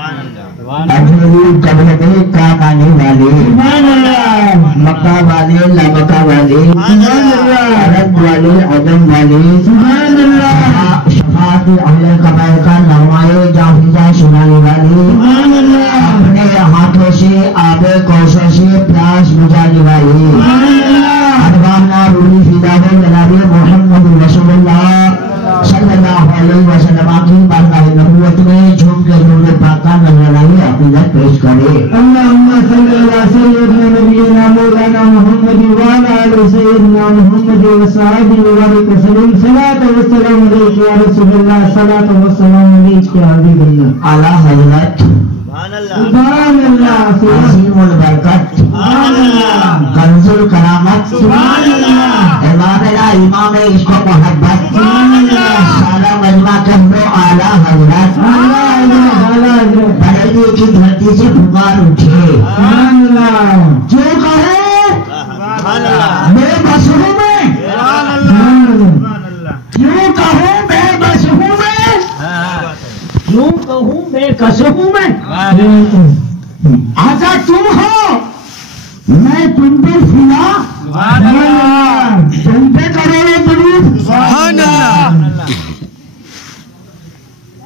اجلی قبل کا مانے والے مکہ والے لمکہ والے عرب والے عجم والے شفاعت اہل قبائل کا نغمائے جاہزہ سنانے والے اپنے ہاتھوں سے آب کوثر سے پیاس بجھانے والے ارواحنا روحی فدا ہو جناب محمد رسول اللہ صلی اللہ علیہ وسلم کی بارگاہ نبوت میں جھوم کے نور پاکہ نظرانہ عقیدت پیش کرے۔ اللہم صلی اللہ سیدنا نبینا مولانا محمد وعلا علیہ سیدنا محمد وصحابہ وبارک وسلم صلاۃ و سلام علیک یا رسول اللہ صلاۃ و سلام علیک یا حبیب اللہ۔ اعلیٰ حضرت سبحان اللہ عظیم البرکت سبحان اللہ کنز الکرامت سبحان اللہ امامنا امام عشق و محبت سبحان اللہ سارا مجمع کہو اعلیٰ حضرت بریلی کی دھرتی سے پکار اٹھے سبحان اللہ جو کہے میں بس ہوں میں کیوں کہوں میں بس ہوں میں کیوں کہوں میں کس ہوں میں آجا تم ہو میں تم پر فلا تم پہ کرو درود سبحان اللہ۔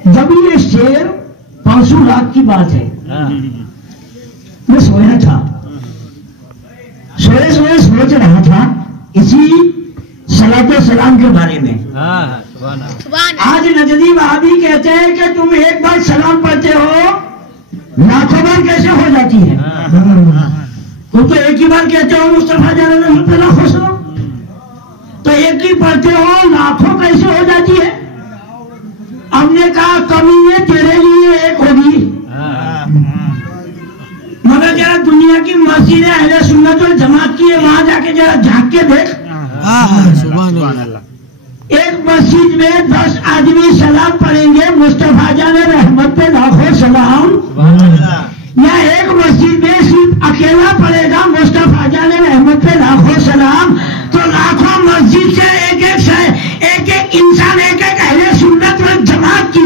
جب یہ شعر 500 رات کی بات ہے میں سویا تھا سوئے سوچ رہا تھا اسی صلاۃ و سلام کے بارے میں۔ آج نجدی وہابی کہتے ہیں کہ تم ایک بار سلام پڑھتے ہو لاکھوں بار کیسے ہو جاتی ہے؟ تم تو ایک ہی بار کہتے ہو مصطفیٰ جان رحمت اللہ خوش ہو تو ایک ہی پڑھتے ہو لاکھوں کیسے ہو جاتی ہے؟ ہم نے کہا کمی یہ تیرے لیے ایک ہوگی مگر ذرا دنیا کی مسجد اہل سنت والجماعت کی ہے وہاں جا کے ذرا جھانک کے دیکھ ایک مسجد میں 10 آدمی سلام پڑھیں گے مصطفیٰ جان رحمت پہ لاکھوں سلام یا ایک مسجد میں صرف اکیلا پڑھے گا مصطفیٰ جان رحمت پہ لاکھوں سلام تو لاکھوں مسجد سے ایک انسان ایک اہل سنت والجماعت کی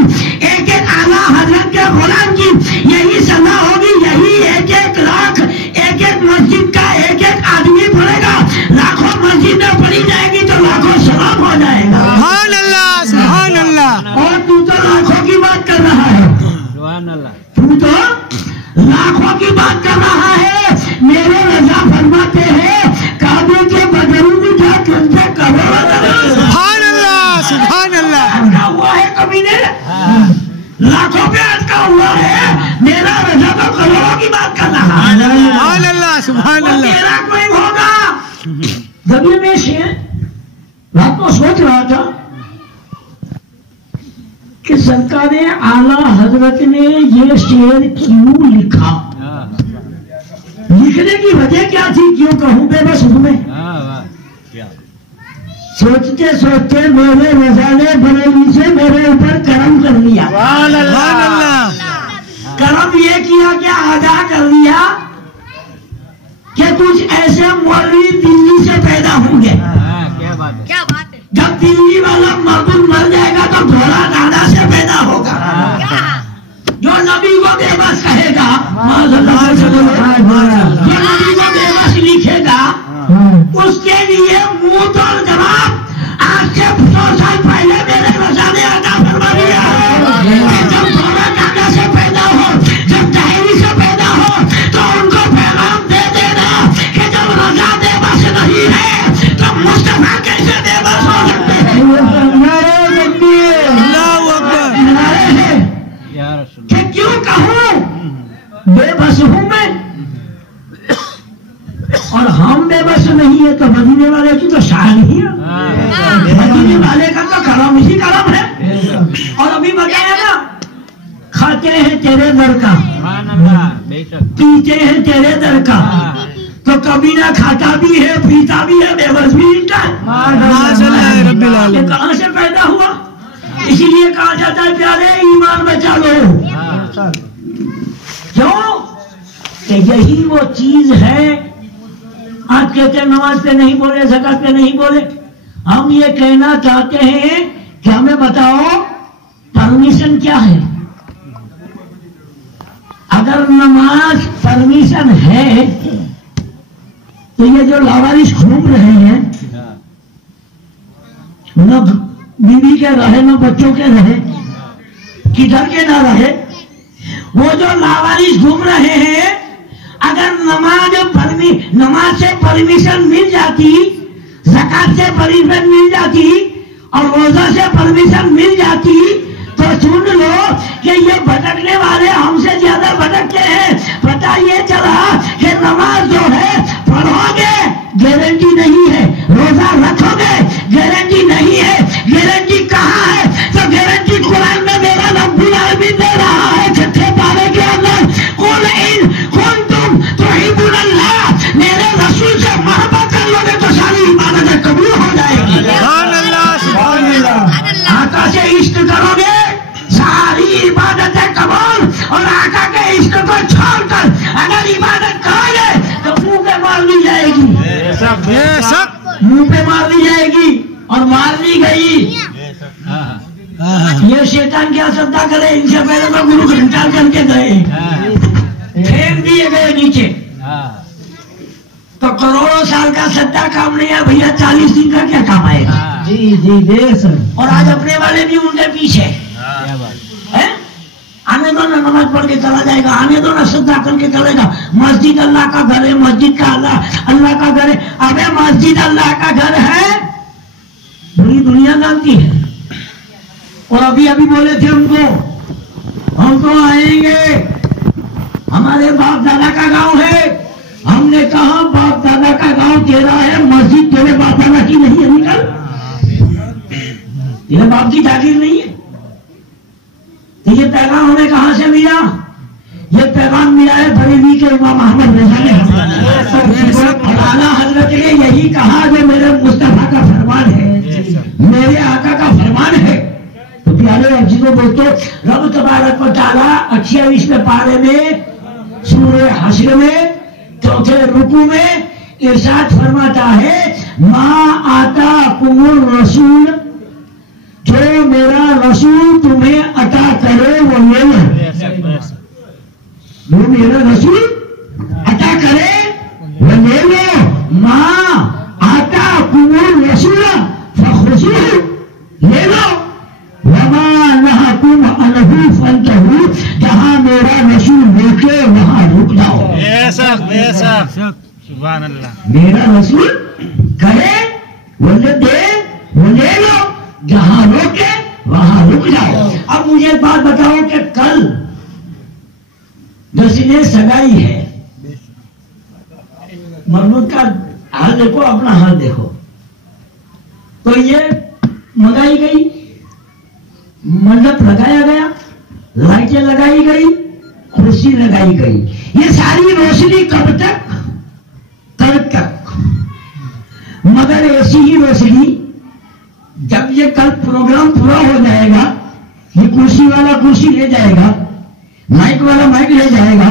ایک اعلیٰ حضرت کے غلام کی یہی صلاح ہوگی یہی ایک لاکھ ایک مسجد کا ایک آدمی پڑھے گا لاکھوں مسجد میں پڑھی جائے گی تو لاکھوں سلام ہو جائے گا سبحان اللہ سبحان اللہ۔ اور تو لاکھوں کی بات کر رہا ہے سبحان اللہ تو لاکھوں کی بات کر رہا ہے میرے رضا فرماتے ہیں کعبے کے بدرود کیا تجھ پہ کروڑوں سبحان اللہ سبحان اللہ اٹکا ہوا ہے کبھی نے لاکھوں پہ اٹکا ہوا ہے میرا رضا تو کروڑوں کی بات کر رہا ہے سبحان اللہ سبحان اللہ میرا کوئی ہوگا جب یہ میں شعر رات کو سوچ رہا تھا کہ سرکار اعلیٰ حضرت نے یہ شعر کیوں لکھا لکھنے کی وجہ کیا تھی کیوں کہوں بے بس ہوں میں سوچتے سوچتے میرے رضا نے بریلی سے میرے اوپر کرم کر لیا کرم یہ کیا کہ آگاہ کر لیا کہ کچھ ایسے مولوی دلی سے پیدا ہوں گے جب دلی والا مربوط مر جائے گا تو گھوڑا دادا سے پیدا ہوگا جو نبی کو بے بس کہے گا جو نبی کو بے بس لکھے گا اس کے لیے منہ توڑ جواب آج سے 100 سال پہلے میرے رضا نے عطا فرما دیا جب گھوڑا دادا سے پیدا ہو جب ٹہری سے پیدا ہو تو ان کو پیغام دے دینا کہ جب رضا بے بس نہیں ہے تو مصطفیٰ کیسے بے بس ہو سکتے ہیں کہ کیوں کہوں بے بس ہوں میں اور ہم بے بس نہیں ہے تو مدینے والے کی تو شان ہی ہے مدینے والے کا تو کرم ہی کرم ہے اور ابھی بتایا نا کھاتے ہیں تیرے در کا پیتے ہیں تیرے در کا تو کبھی نہ کھاتا بھی ہے پیتا بھی ہے بے بس بھی ملتا ہے یہ کہاں سے پیدا ہوا اسی لیے کہا جاتا ہے پیارے ایمان بچا لو کیوں کہ یہی وہ چیز ہے آپ کہتے ہیں نماز پہ نہیں بولے زکات پہ نہیں بولے ہم یہ کہنا چاہتے ہیں کہ ہمیں بتاؤ پرمیشن کیا ہے जब नमाज परमिशन है तो ये जो लावारिस घूम रहे हैं, न बीवी के रहे न बच्चों के रहे, किधर के ना रहे, वो जो लावारिस घूम रहे हैं, अगर नमाज से परमिशन मिल जाती, ज़कात से परमिशन मिल जाती और रोजा से परमिशन मिल जाती, तो सुन लो कि ये भटकने वाले हमसे ज्यादा भटकते हैं। पता ये चला कि नमाज जो है पढ़ोगे गारंटी नहीं है, रोजा रखोगे गारंटी नहीं है। गारंटी कहाँ है? तो गारंटी कुरान में मेरा रब्बुल आलमीन दे रहा है छठे पारे के अंदर, कुल इन कुंतुम तुहिब्बुनल्लाह, मेरे रसूल से मोहब्बत कर लोगे तो सारी इबादतें कबूल हो जाएगी। आका से इश्क करोगे सारी इबादतें कबूल, और आका के इश्क को छोड़कर अगर इबादत करोगे तो मुंह पे मार ली जाएगी, मुंह पे मार ली जाएगी और मार ली गई। ये शैतान क्या सद्दा करे, इनसे पहले तो गुरु घंटाल करके गए, फेंक दिए गए नीचे। तो करोड़ों साल का सद्दा काम नहीं है भैया, 40 दिन का क्या काम आएगा? जी जी बेसर। और आज अपने वाले भी उनके पीछे है। आने दो ना, नमाज पढ़ के चला जाएगा, आने दो ना, सद्दा करके चलेगा। मस्जिद अल्लाह का घर है, मस्जिद का अल्लाह का घर है। अबे मस्जिद अल्लाह का घर है, पूरी दुनिया जानती है। और अभी अभी बोले थे उनको, हम तो आएंगे, हमारे बाप दादा का गांव है। हमने कहा बाप दादा का गांव तेरा है, मस्जिद तेरे बाप दादा की नहीं है, निकल, तेरे बाप की जागीर नहीं है। तो ये पैगाम हमें कहां से मिला? ये पैगाम मिला है बरेली के इमाम अहमद रज़ा ने। और आला हजरत ने यही कहा जो मेरे मुस्तफा का फरमान है, मेरे आका का फरमान है। तो प्यारे अजीजों दोस्तों, रब तबारक व तआला 28वें पारे में सूरह हश्र में चौथे रुकू में इरशाद फरमाता है, मा आता कुमुर रसूल, जो मेरा रसूल तुम्हें अता करे वो ले लो। जो मेरा रसूल अता करे वो ले लो। माँ आता कुमुर रसूल फखुजू, ले लो। वमा नहाकुम अनहु फंतहू, जहां मेरा रसूल रोके वहां रुक जाओ। सुभान अल्लाह। मेरा रसूल करे वो दे वो ले लो, जहां रोके वहां रुक जाओ। अब मुझे एक बात बताओ कि कल जिसने सगाई है, मरमूद का हाल देखो, अपना हाल देखो, तो ये मंगाई गई, मंडप लगाया गया, लाइटें लगाई गई, कुर्सी लगाई गई, ये सारी रोशनी कब तक? तक। मगर ऐसी ही रोशनी जब ये कल प्रोग्राम पूरा हो जाएगा, ये कुर्सी वाला कुर्सी ले जाएगा, माइक वाला माइक ले जाएगा,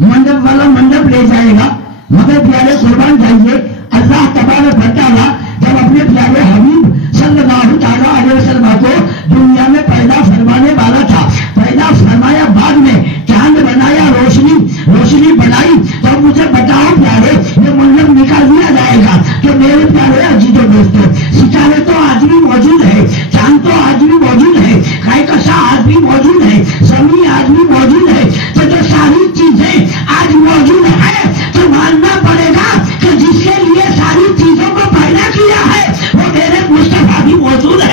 मंडप वाला मंडप ले जाएगा। मगर प्यारे कुर्बान जाइए, अल्लाह तबारक व तआला जब अपने प्यारे हबीब सल्लल्लाहु तआला अलैहि वसल्लम को दुनिया में पैदा फरमाने वाला था, पैदा फरमाया, बाद में चांद बनाया, रोशनी बनाई, तो मुझे बताओ प्यारे, ये मंडप निकाल दिया जाएगा कि मेरे प्यारे अजीजों दोस्तों, सितारे तो आज भी मौजूद है, चांद तो आज भी मौजूद है, कहकशा आज भी मौजूद है, ज़मीन आज भी मौजूद है। तो जो सारी चीजें आज मौजूद है तो मानना पड़ेगा कि जिसके लिए सारी चीजों को पैदा किया है वो मेरे मुस्तफा भी मौजूद है।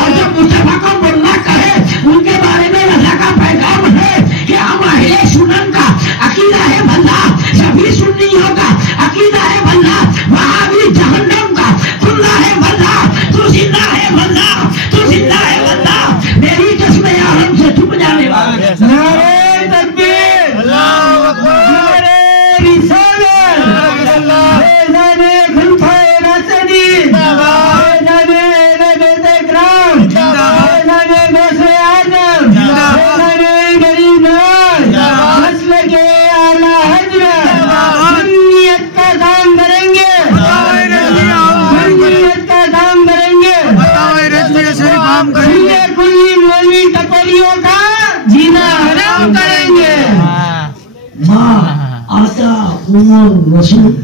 और जो मुस्तफा को बोलना कहे उनके बारे में रज़ा का पैगाम है कि हम अहले सुन्नत का अकीदा है बंदा, सभी सुन्नियों का अकीदा है बंदा, वहां भी जहन्नम का खुला है बंदा, तू जिंदा है बंदा, तू जिंदा है बंदा, मेरी चश्मे आलम से छुप जाने वाला। नारे तकबीर, अल्लाहू अकबर, नारे रिसालत, नारे खुलफाए राशिदीन, नारे नबी इकराम, नारे गौसे आजम, नारे गरीब नवाज, नस्ल के आला हजरत, सुन्नियत का काम करेंगे, सुन्नियत का काम करेंगे, कुल्ली मौलवी टपरियों का जीना हराम। महकूम रसूल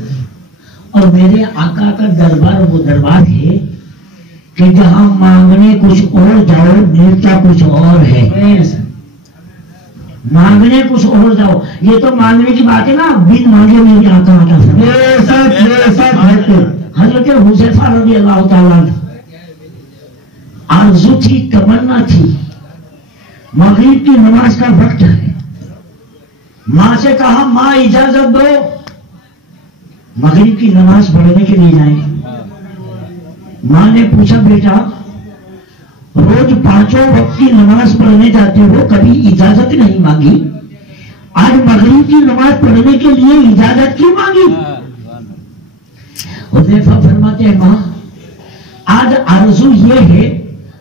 और मेरे आका का दरबार वो दरबार है कि जहां मांगने कुछ और जाओ मिलता कुछ और है। मांगने कुछ और जाओ, ये तो मांगने की बात है ना, बिन मांगे मेरी आका आता हजरत हुज़ैफा रज़ी अल्लाह ताला आरज़ू थी, तमन्ना थी, मगरिब की नमाज का वक्त है। माँ से कहा माँ इजाजत दो, मगरिब की नमाज पढ़ने के लिए जाएं। माँ ने पूछा बेटा रोज 5 वक्त की नमाज पढ़ने जाते हो, कभी इजाजत नहीं मांगी, आज मगरिब की नमाज पढ़ने के लिए इजाजत क्यों मांगी? हुज़ैफा फरमाते हैं माँ आज आरज़ू ये है,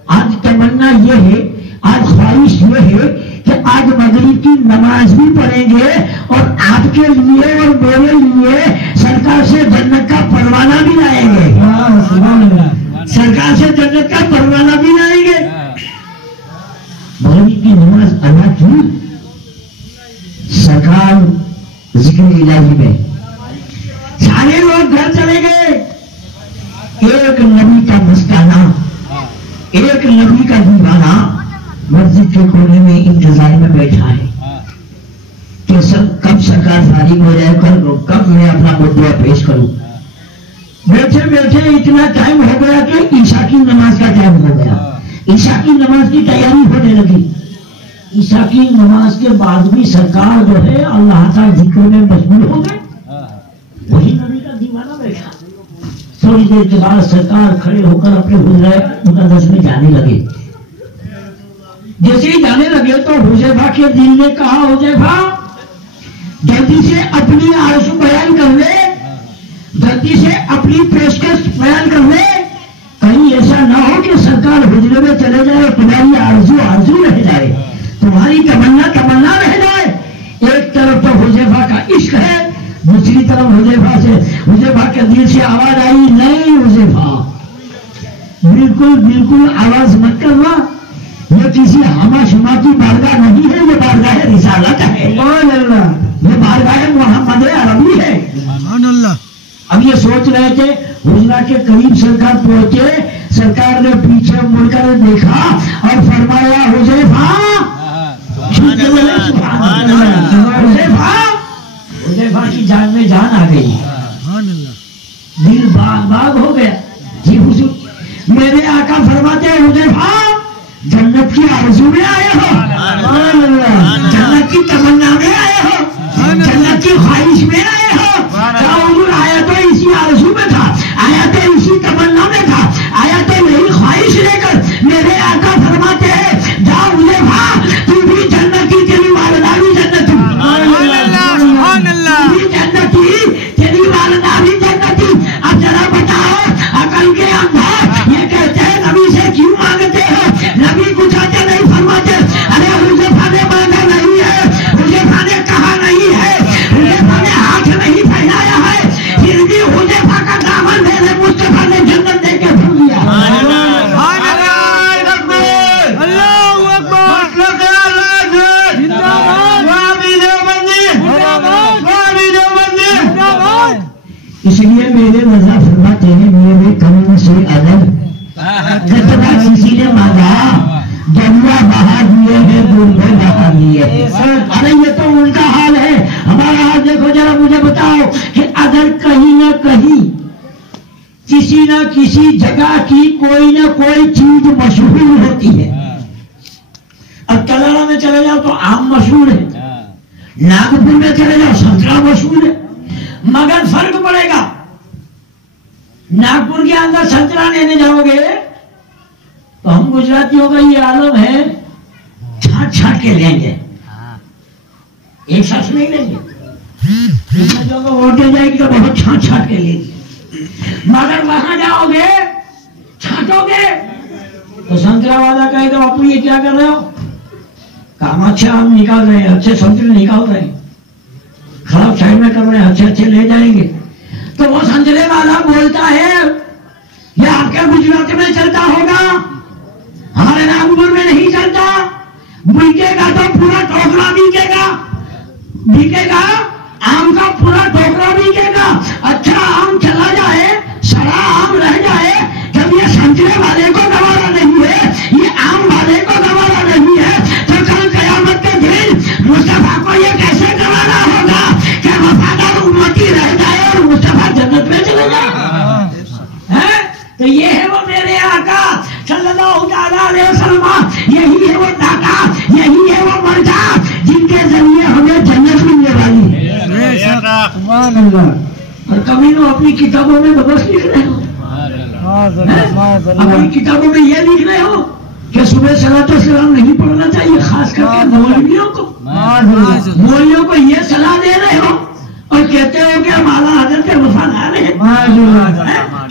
आज तमन्ना ये है, आज ख्वाहिश ये है कि आज मगरिब की नमाज भी पढ़ेंगे और आपके लिए और मेरे लिए सरकार से जन्नत का परवाना भी लाएंगे। सरकार से जन्नत का परवाना भी लाएंगे। मगरिब की नमाज अदा की, सरकार जिक्र इलाही में सारे लोग घर चले गए। एक नबी का मस्ताना, एक नबी का दीवाना मस्जिद के कोने में इंतजार में बैठा है कि कब सरकार फारिग हो जाए, कब मैं अपना मुद्दा पेश करूं। बैठे बैठे इतना टाइम हो गया कि ईशा की नमाज का टाइम हो गया। ईशा की नमाज की तैयारी होने लगी। ईशा की नमाज के बाद भी सरकार जो है अल्लाह का जिक्र में मशगूल हो गए। वही नबी का दीवाना बैठा। थोड़ी देर के बाद सरकार खड़े होकर अपने हुजरा मुक़द्दस में जाने लगे। जैसे ही जाने लगे तो हुज़ैफा के दिल ने कहा हुज़ैफा जल्दी से अपनी आरज़ू बयान कर ले, जल्दी से अपनी पेशकश बयान कर ले, कहीं ऐसा ना हो कि सरकार हुजरे में चले जाए, तुम्हारी आरज़ू आरज़ू रह जाए, तुम्हारी तमन्ना तमन्ना रह जाए। एक तरफ तो हुज़ैफा का इश्क है, दूसरी तरफ हुज़ैफा के दिल से आवाज आई नहीं हुज़ैफा बिल्कुल बिल्कुल आवाज मत करना, ये किसी हमा शुमा की बारगाह नहीं है, ये बारगाह रिसालत है, ये बारगाह मोहम्मद अरबी है। अब ये सोच रहे थे, हुजरा के करीब सरकार पहुंचे, सरकार ने पीछे मुड़कर देखा और फरमाया हुज़ैफा, हुज़ैफा की जान में जान आ गई, दिल बाग बाग हो गया। जी हुजूर, मेरे आका फरमाते हैं हुज़ैफा जन्नत की आरज़ू में आए हो, जन्नत की तमन्ना में आए हो, जन्नत की ख्वाहिश में आए हो। हुजूर आया तो इसी आरज़ू में था, आया तो इसी तमन्ना में था, आया तो यही ख्वाहिश लेकर। मेरे आका फरमाते हैं जाओ हुज़ैफा तू भी जन्नती, तेरी वालिदा भी जन्नती, जन्नती तेरी वालिदा भी जन्नती। अब जरा बताओ अकल के अंदर ये कहते हैं नबी से क्यों मांगते हो? नबी कुछ आते नहीं फरमाते, अरे हुज़ैफा ने मांगा नहीं है, हुज़ैफा ने कहा नहीं है, हुज़ैफा ने हाथ नहीं फैलाया है, फिर भी हुज़ैफा का दामन मेरे मुस्तफा ने जन्नत देके भर दिया। इसलिए मेरे रज़ा फरमाते हैं मेरे कम से अदब कितना किसी ने मांगा, दरिया बहा दिए हैं, दूल्हे बहा दिए। अरे ये तो उनका हाल है, हमारा हाल देखो जरा। मुझे बताओ कि अगर कहीं ना कहीं किसी न किसी जगह की कोई ना कोई चीज मशहूर होती है, अब कलाड़ा में चले जाओ तो आम मशहूर है, नागपुर में चले जाओ संतरा मशहूर है, मगर फर्क पड़ेगा। नागपुर के अंदर संतरा लेने जाओगे तो हम गुजरातियों का ये आलम है, छाट छाट के लेंगे, एक साथ नहीं लेंगे। वोट दे जाएगी तो बहुत छाट छाट के लेंगे, मगर वहां जाओगे छाटोगे तो संतरा वाला कहेगा बापू ये क्या कर रहे हो? काम अच्छे आम निकाल रहे हैं, अच्छे संतरे निकाल रहे हैं, खराब साइड में कर रहे हैं, अच्छे अच्छे ले जाएंगे। तो वो संतरे वाला बोलता है ये आपके गुजरात में चलता होगा, हमारे नागपुर में नहीं चलता। बिकेगा तो पूरा टोकरा बिकेगा, बिकेगा आम का पूरा पूरा टोकरा बिकेगा। अच्छा आम चला जाए, सड़ा आम रह जाए, जब ये संतरे वाले को गवारा नहीं है, ये आम वाले को गवारा नहीं है, तो कल कयामत के दिन मुस्तफा को ये कैसे गवारा होगा कि वफादार उम्मती रह जाए और मुस्तफा जन्नत में चले जाए। तो ये है वो मेरे आका सल्लल्लाहु अलैहि वसल्लम, यही है वो दाता, यही है वो मर्दा जिनके जरिए हमें जन्नत मिलने वाली है। और कभी तो अपनी किताबों में तो बस लिख रहे हो, अपनी किताबों में ये लिख रहे हो कि सुबह सलातो सलाम नहीं पढ़ना चाहिए, खास करके मौलवियों को। मौलवियों को ये सलाह दे रहे हो और कहते हो कि हम आला हज़रत के वफादार हैं,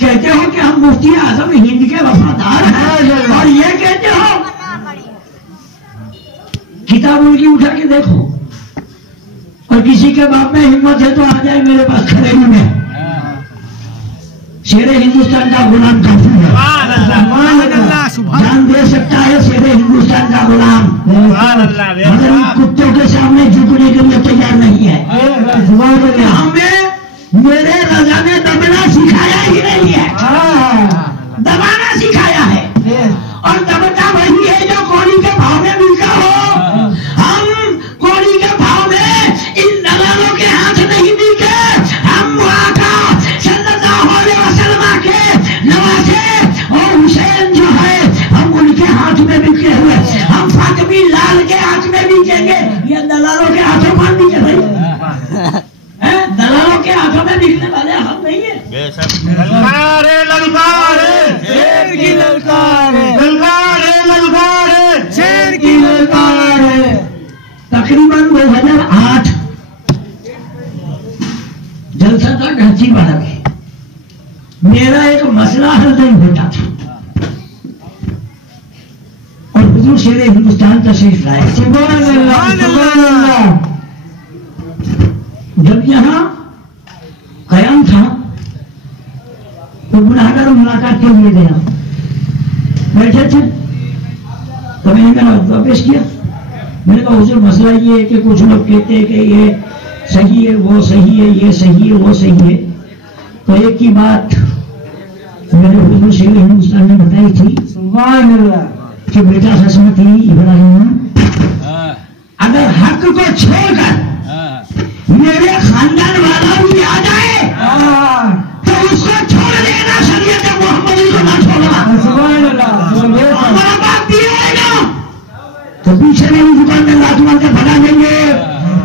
कहते हो कि हम मुफ्ती आजम हिंद के वफादार हैं, और ये कहते हो। किताब उनकी उठा के देखो, और किसी के बाप में हिम्मत है तो आ जाए मेरे पास खरेड़ी में। शेरे हिंदुस्तान का गुलाम काफी है, जान दे सकता है शेरे हिंदुस्तान का गुलाम, मगर इन कुत्तों के सामने झुकने के लिए तैयार नहीं है। हमें मेरे रजा ने दबना सिखाया ही नहीं है, दबाना सिखाया है, और दबता वही है जो कौड़ी के भाव में मिलता हो। हम कौड़ी के भाव में इन दलालों के हाथ नहीं मिलते, हम आका सल्लल्लाहु अलैहि वसल्लम के नवासे और हुसैन जो है हम उनके हाथ में बिके हुए, हम फातिमी लाल के हाथ में बिकेंगे। ये दलालों के हाथों में बिके भाई, दलालों के हाथों में बिकने वाले हम नहीं है। ललकारे ललकारे शेर की ललकारे, ललकारे ललकारे शेर की ललकारे। तकरीबन 2008 जलसा था ढांची वाला में, मेरा एक मसला हल नहीं होता था और हुजूर शेरे हिंदुस्तान तशरीफ लाए। सुभान अल्लाह, सुभान अल्लाह। जब यहाँ कयाम था तो गुनाहगार मुलाकात के लिए गया, बैठे थे तो मैंने मेरा पेश किया। मैंने कहा हुजूर मसला ये है कि कुछ लोग कहते हैं कि ये सही है, वो सही है, ये सही है, वो सही है। तो एक की बात मेरे हुजूर शेर हिंदुस्तान ने बताई थी, सुभान अल्लाह, कि बेटा हस्मती इब्राहिम, अगर हक को छोड़कर मेरे खानदान वाला भी आ जाए तो उसको छोड़ देना, शरीयत मोहम्मदी को ना छोड़ना। हमारा बाप दिएगा तो पीछे वाली दुकान में लात मार के भगा देंगे,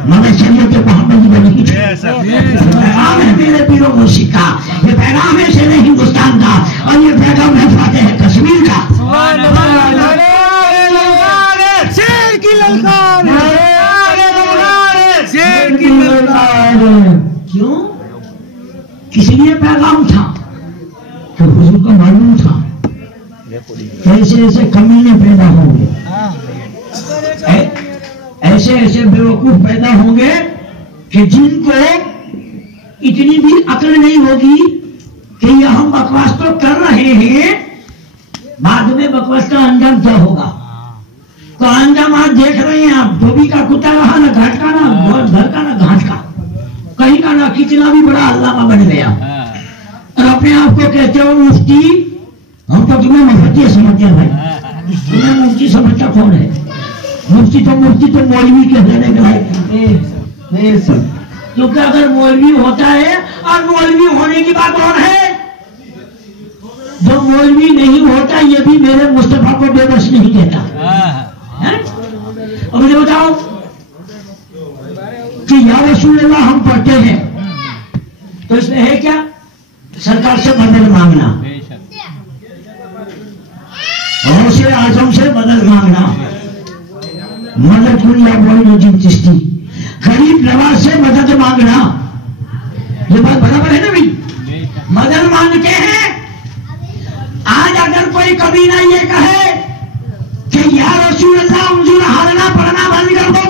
मगर शरीयत मोहम्मदी को नहीं छोड़ेंगे। पैगाम है मेरे पीरों मुर्शिद का, ये पैगाम है शेर हिंदुस्तान का, और ये पैगाम है फातेह कश्मीर का। शेर की ललकार, शेर की ललकार। क्यों? किस लिए पैगाम था? तो हुजूर को मालूम था ऐसे ऐसे कमीने पैदा होंगे, ऐसे ऐसे बेवकूफ पैदा होंगे कि जिनको इतनी भी अकल नहीं होगी कि ये हम बकवास तो कर रहे हैं, बाद में बकवास का अंजाम क्या होगा। तो अंजाम आज देख रहे हैं आप, धोबी का कुत्ता रहा ना घाट का, ना घर का, ना घाट का, कहीं का ना कितना भी बड़ा अल्लामा बन गया और अपने आप को कहते हो मुफ्ती। हम तो तुम्हें मुफ्ती समझते हैं भाई, तुम्हें मुफ्ती समझता कौन है? मुफ्ती तो मौलवी के कहने के लायक, क्योंकि अगर मौलवी होता है, और मौलवी होने की बात और है, जो मौलवी नहीं होता ये भी मेरे मुस्तफा को बेबस नहीं कहता। और मुझे बताओ कि या रसूलल्लाह हम पढ़ते हैं तो इसमें है क्या? सरकार से मदद मांगना, गौसे आजम से मदद मांगना, मदद कुल्ला मोइनुद्दीन चिश्ती, गरीब नवाज से मदद मांगना। ये बात बराबर है ना भाई? मदद मांगते हैं। आज अगर कोई कबीना ये कहे कि या रसूलल्लाह मुझे हारना पढ़ना बंद कर दो,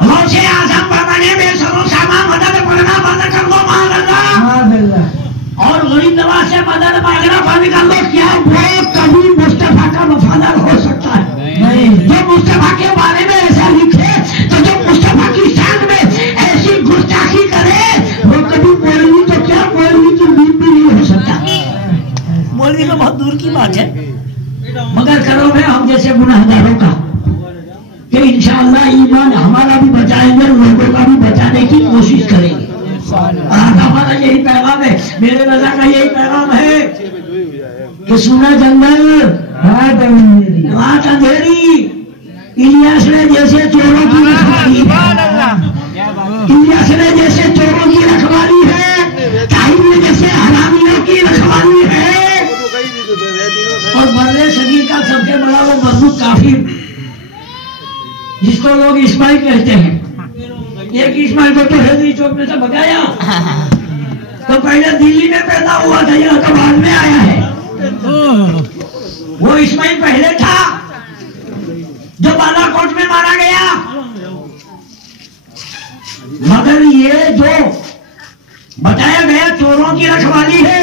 गौसे आजम परमाने में सरो सामा मदद पढ़ना बंद कर दो, और गरीब नवाज से मदद मांगना बंद कर दो, क्या वो कभी मुस्तफा का वफादार हो सकता है? नहीं। जो मुस्तफा के बारे में ऐसा लिखे, तो जो मुस्तफा की शान में ऐसी गुस्ताखी इंशाअल्लाह ईमान हमारा भी बचाएंगे, लोगों का भी बचाने की कोशिश करेंगे। हमारा यही पैगाम है, मेरे रजा का यही पैगाम है कि सुना जंगल रात अंधेरी, इलियास ने जैसे चोरों की रखवाली है, इलियास ने जैसे चोरों की रखवाली है, ताहिर ने जैसे हरामियों की रखवाली है, और बर्रे शरीर का सबसे बड़ा वो मजबूत काफिर जिसको लोग इस्माइल कहते हैं, एक इस्माइल को तो हैदरी चौक में से भगाया, तो पहले दिल्ली में पैदा हुआ था, यहाँ तो बाद में आया है। वो इस्माइल पहले था जो बालाकोट में मारा गया, मगर ये जो बताया गया चोरों की रखवाली है,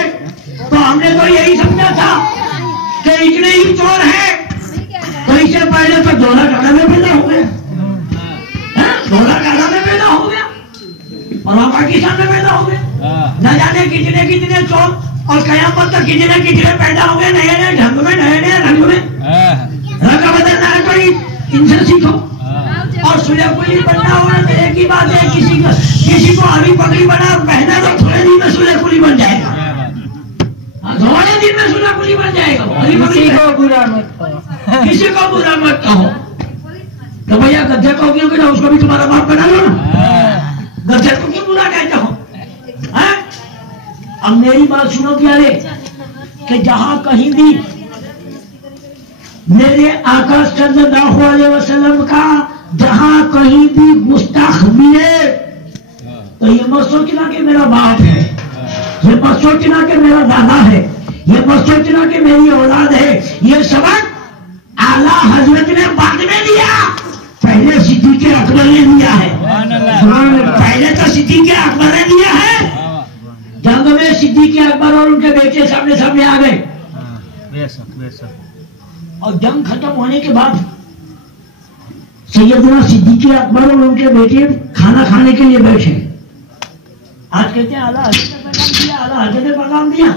तो हमने तो यही समझा था कि इतने ही चोर हैं, तो इससे पहले तो दोहरा काला में पैदा हो गया, दोहरा काला में पैदा हो गया, और वहां पाकिस्तान में पैदा हो गया, न जाने कितने कितने चोर, और कयामत तक कितने कितने पैदा हो गए, नए नए ढंग में, नए नए रंग में। रंग बदलना है तो इनसे सीखो, और सुलेकुली बनना होना तो एक ही बात है, किसी को हरी पगड़ी बना पहना तो थोड़े दिन में सुलेकुली बन जाएगा, थोड़े दिन में सुलेकुली बन जाएगा। किसी को बुरा मत कहो, तो भैया गद्दे को क्यों गिरा, उसको भी तुम्हारा बाप बना लो ना, गद्दे को क्यों बुरा कहते हो? अब मेरी बात सुनो प्यारे, कि जहां कहीं भी मेरे आका सल्लल्लाहु अलैहि वसल्लम का जहां कहीं भी गुस्ताख मिले, तो ये मत सोचना कि मेरा बाप है, ये मत सोचना कि मेरा दादा है, ये मत सोचना कि मेरी औलाद है। ये सबक आला हजरत ने बाद में दिया, पहले सिद्दीक़ अकबर ने दिया है, पहले तो सिद्दीक़ अकबर ने दिया है। जंग में सिद्दीक़ अकबर और उनके बेटे सामने आ गए, और जंग खत्म होने के बाद सैयदना सिद्दीक़ अकबर और उनके बेटे खाना खाने के लिए बैठे। आज कहते हैं आला हजरत ने पैगाम दिया, आला हजरत ने पैगाम दिया।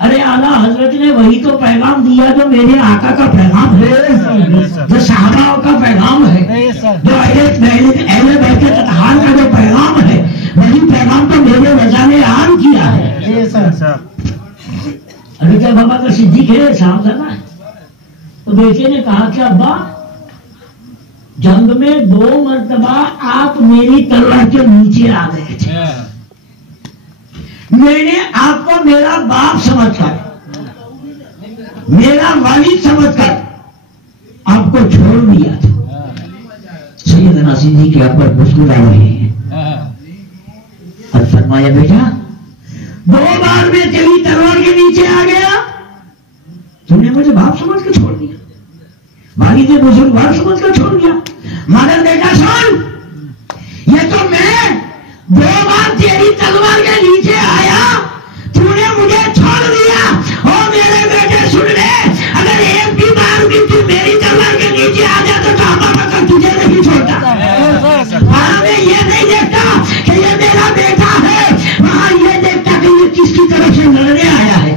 अरे आला हजरत ने वही तो पैगाम दिया जो मेरे आका का पैगाम है, जो सहाबाओं का पैगाम है, जो अहले बैत तत्हार का जो पैगाम है, वही पैगाम तो मेरे रजा ने आम किया है। अरे क्या बाबा का सिद्दीक़ है, साहबजादा है। तो बेटे ने कहा कि अब्बा जंग में 2 मरतबा आप मेरी तलवार के नीचे आ गए थे, मैंने आपको मेरा बाप समझकर, मेरा वालिद समझकर आपको छोड़ दिया था। सैयदना सिद्दीक़ अकबर मुस्कुरा रहे हैं, और फरमाया बेटा 2 बार मैं तेरी तलवार के नीचे आ गया, तुमने मुझे बाप समझ के छोड़ दिया, वालिद बुजुर्ग बाप समझ कर छोड़ दिया, मगर बेटा सुन, ये तो मैं 2 बार तेरी तलवार के नीचे आया, तूने मुझे छोड़ दिया। और मेरे बेटे सुन ले, अगर एक भी बार भी तू मेरी तलवार के नीचे आ जाता तो अब्बा बकर तुझे नहीं छोड़ता। वहां मैं ये नहीं देखता कि ये मेरा बेटा है, वहां ये देखता कि ये किसकी तरफ से लड़ने आया है।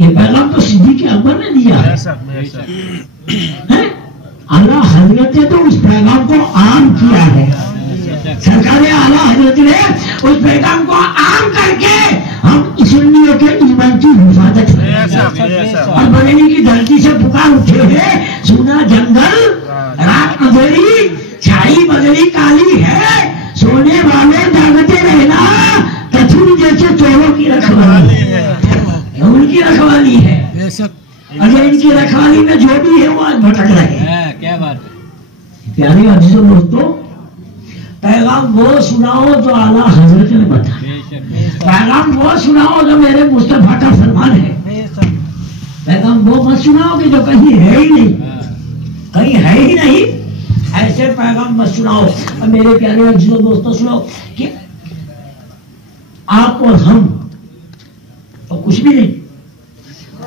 ये पैगाम तो सिद्दीक़ अकबर ने दिया है। आला हजरत ने तो उस पैगाम को आम किया है, सरकार आला हजरत ने उस पैगाम को आम करके हम सुन्नियों के ईमान की हिफाजत और बरेली की धरती से पुकार उठे हैं, सुना जंगल रात अंधेरी, छाई बदली काली है, सोने वाले जागते रहना, कथुर जैसे चोरों की रखवाली है, उनकी रखवाली है। अगर इनकी रखवाली में जो भी है वो आज भटक रहे हैं। क्या बात है प्यारे अजीजों दोस्तों, पैगाम वो सुनाओ जो आला हजरत ने बताया, पैगाम वो सुनाओ जो मेरे मुस्तफा का फरमान है, पैगाम वो मत सुनाओ कि जो कहीं है ही नहीं, कहीं है ही नहीं, ऐसे पैगाम मत सुनाओ। और मेरे प्यारे अजीजों दोस्तों सुनो कि आप और हम तो कुछ भी नहीं,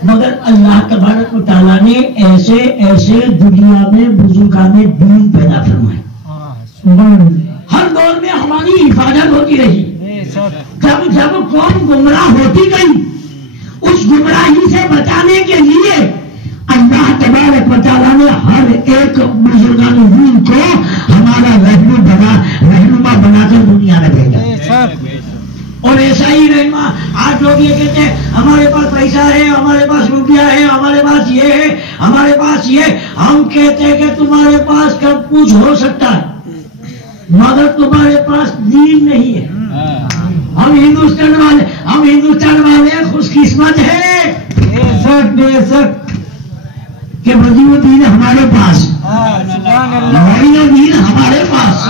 मगर अल्लाह तबारक व तआला ने ऐसे ऐसे दुनिया में बुजुर्गाने दीन पैदा फरमाए, हर दौर में हमारी हिफाजत होती रही। जब जब कौम गुमराह होती गई, उस गुमराही से बचाने के लिए अल्लाह तबारक व तआला ने हर एक बुजुर्गाने दीन ہے. ہم کہتے ہیں کہ تمہارے پاس سب کچھ ہو سکتا ہے مگر تمہارے پاس دین نہیں ہے. ہم ہندوستان والے خوش قسمت ہے بے شک کہ ولی الدین ہمارے پاس، ولی الدین ہمارے پاس،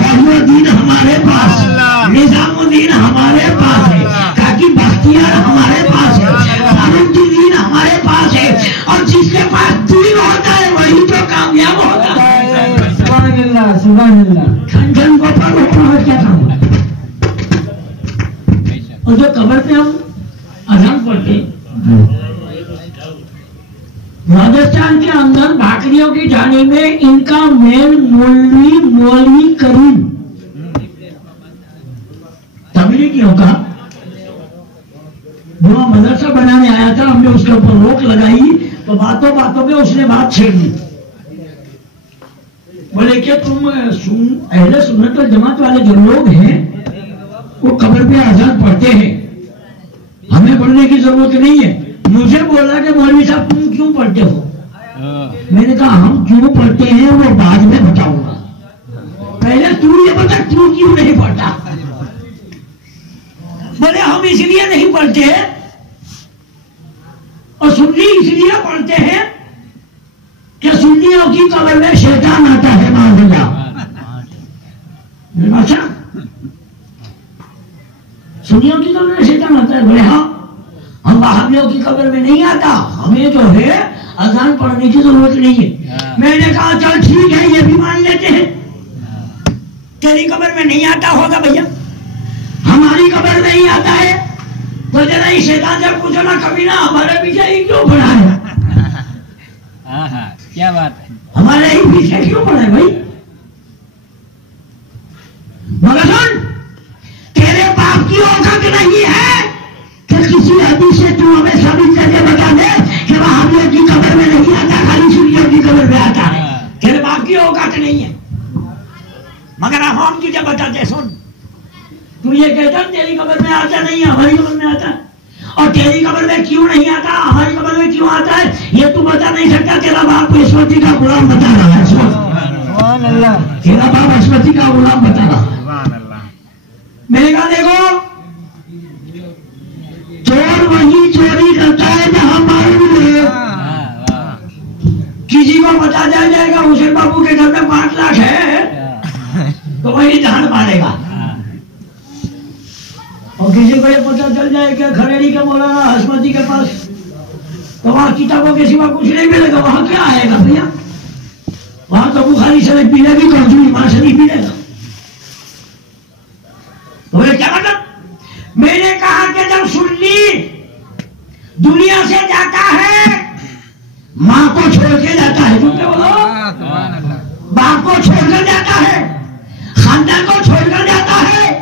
ولی الدین ہمارے پاس، نظام الدین ہمارے پاس ہے، کاکی بختیار ہمارے پاس ہے، فاروق دین ہمارے پاس ہے. اور جس کے پاس دین ہوتا ہے وہی تو کامیاب ہوتا ہے. سبحان اللہ سبحان اللہ. کھنڈن کو پر کیا کام ہوتا ہے. اور جو قبر پہ ہم اذان پڑھتے راجستھان کے اندر بھاکریوں کی جانب میں ان کا مین مولوی کریم تبلیغیوں کا جو مدرسہ بنانے آیا تھا، ہم نے اس کے اوپر روک لگائی تو باتوں باتوں میں اس نے بات چھیڑ دی. بولے کہ تم اہل سنت والجماعت والے جو لوگ ہیں وہ قبر پہ اذان پڑھتے ہیں، ہمیں پڑھنے کی ضرورت نہیں ہے. مجھے بولا کہ مولوی صاحب تم کیوں پڑھتے ہو؟ میں نے کہا ہم کیوں پڑھتے ہیں وہ بعد میں بتاؤں گا، پہلے تو یہ بتا تو کیوں نہیں پڑھتا. بولے ہم اس لیے نہیں پڑھتے اور سنی اس لیے پڑھتے ہیں کہ سنیوں کی قبر میں شیطان آتا ہے. معاذ اللہ. اچھا سنیوں کی قبر میں شیطان آتا ہے؟ بولے ہاں. ہم وہابیوں کی قبر میں نہیں آتا، ہمیں جو ہے اذان پڑھنے کی ضرورت نہیں ہے. میں نے کہا چل ٹھیک ہے یہ بھی مان لیتے ہیں، تیری قبر میں نہیں آتا ہوگا بھیا، ہماری قبر میں ہی آتا ہے تو ذرا ہی شیطان سے پوچھو نا کبھی نہ ہمارے پیچھے ہی کیوں پڑا ہے. کیا بات ہے، ہمارے ہی پیچھے کیوں پڑا ہے بھائی. مگر سن تیرے باپ کی اوقات نہیں ہے کہ کسی حدیث سے تو ہمیں ثابت کر کے بتا دے کہ وہابیوں کی قبر میں نہیں آتا، خالی سنیوں کی قبر میں آتا ہے. تیرے باپ کی اوقات نہیں ہے. مگر ہم تجھے بتاتے سن، تو یہ کہتا تیری قبر میں آتا نہیں ہے، ہماری قبر میں آتا ہے. اور تیری قبر میں کیوں نہیں آتا، ہماری قبر میں کیوں آتا ہے یہ تو بتا نہیں سکتا. تیرا باپ عصمتی کا غلام بتا رہا ہے. سبحان اللہ. تیرا باپ عصمتی کا غلام بتا رہا ہے. میں نے کہا دیکھو چور وہی چوری کرتا ہے جہاں معلوم ہے. کسی کو بتا دیا جائے گا حسین بابو کے گھر میں 5 لاکھ ہے تو وہی جہاں مارے گا. اور کسی کو یہ پتہ چل جائے کہ کھریڑی کا مولانا حشمتی کے پاس تو وہاں کتابوں کے سوا کچھ نہیں ملے گا. وہاں کیا آئے گا بھیا؟ وہاں تو بخاری شریف پینے گی تو ایمان شریف پینے گا. تو یہ کیا مطلب؟ میں نے کہا کہ جب سنی دنیا سے جاتا ہے ماں کو چھوڑ کے جاتا ہے، سنتے بولو، باپ کو چھوڑ کر جاتا ہے، خاندان کو چھوڑ کر جاتا ہے،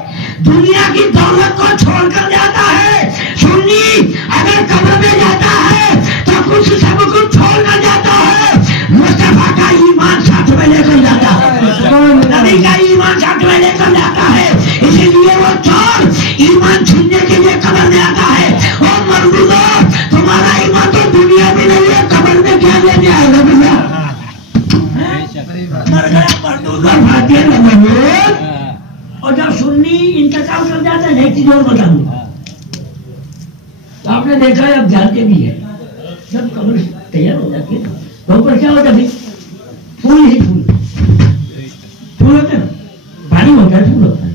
دنیا کی دولت کو چھوڑ کر جاتا ہے. سنی اگر قبر میں جاتا ہے تو کچھ سب کچھ چھوڑ کر جاتا ہے. مصطفیٰ کا ایمان ساتھ میں لے کر جاتا ہے، نبی کا ایمان ساتھ میں لے کر جاتا ہے. اسی لیے وہ چور ایمان چھیننے کے لیے قبر میں آتا ہے. اور مردودو تمہارا ایمان تو دنیا میں نہیں ہے، قبر میں کیا لینے آئے گا بھیا؟ اور جب سنی انتقال کر جاتا ہے ایک چیز اور بتا دوں، تو آپ نے دیکھا ہے اب جانتے بھی ہے جب قبر تیار ہو جاتی ہے تو اوپر کیا ہوتا ہے؟ پھول ہی پھول ہوتے ہیں، پانی ہوتا ہے، پھول ہوتا ہے.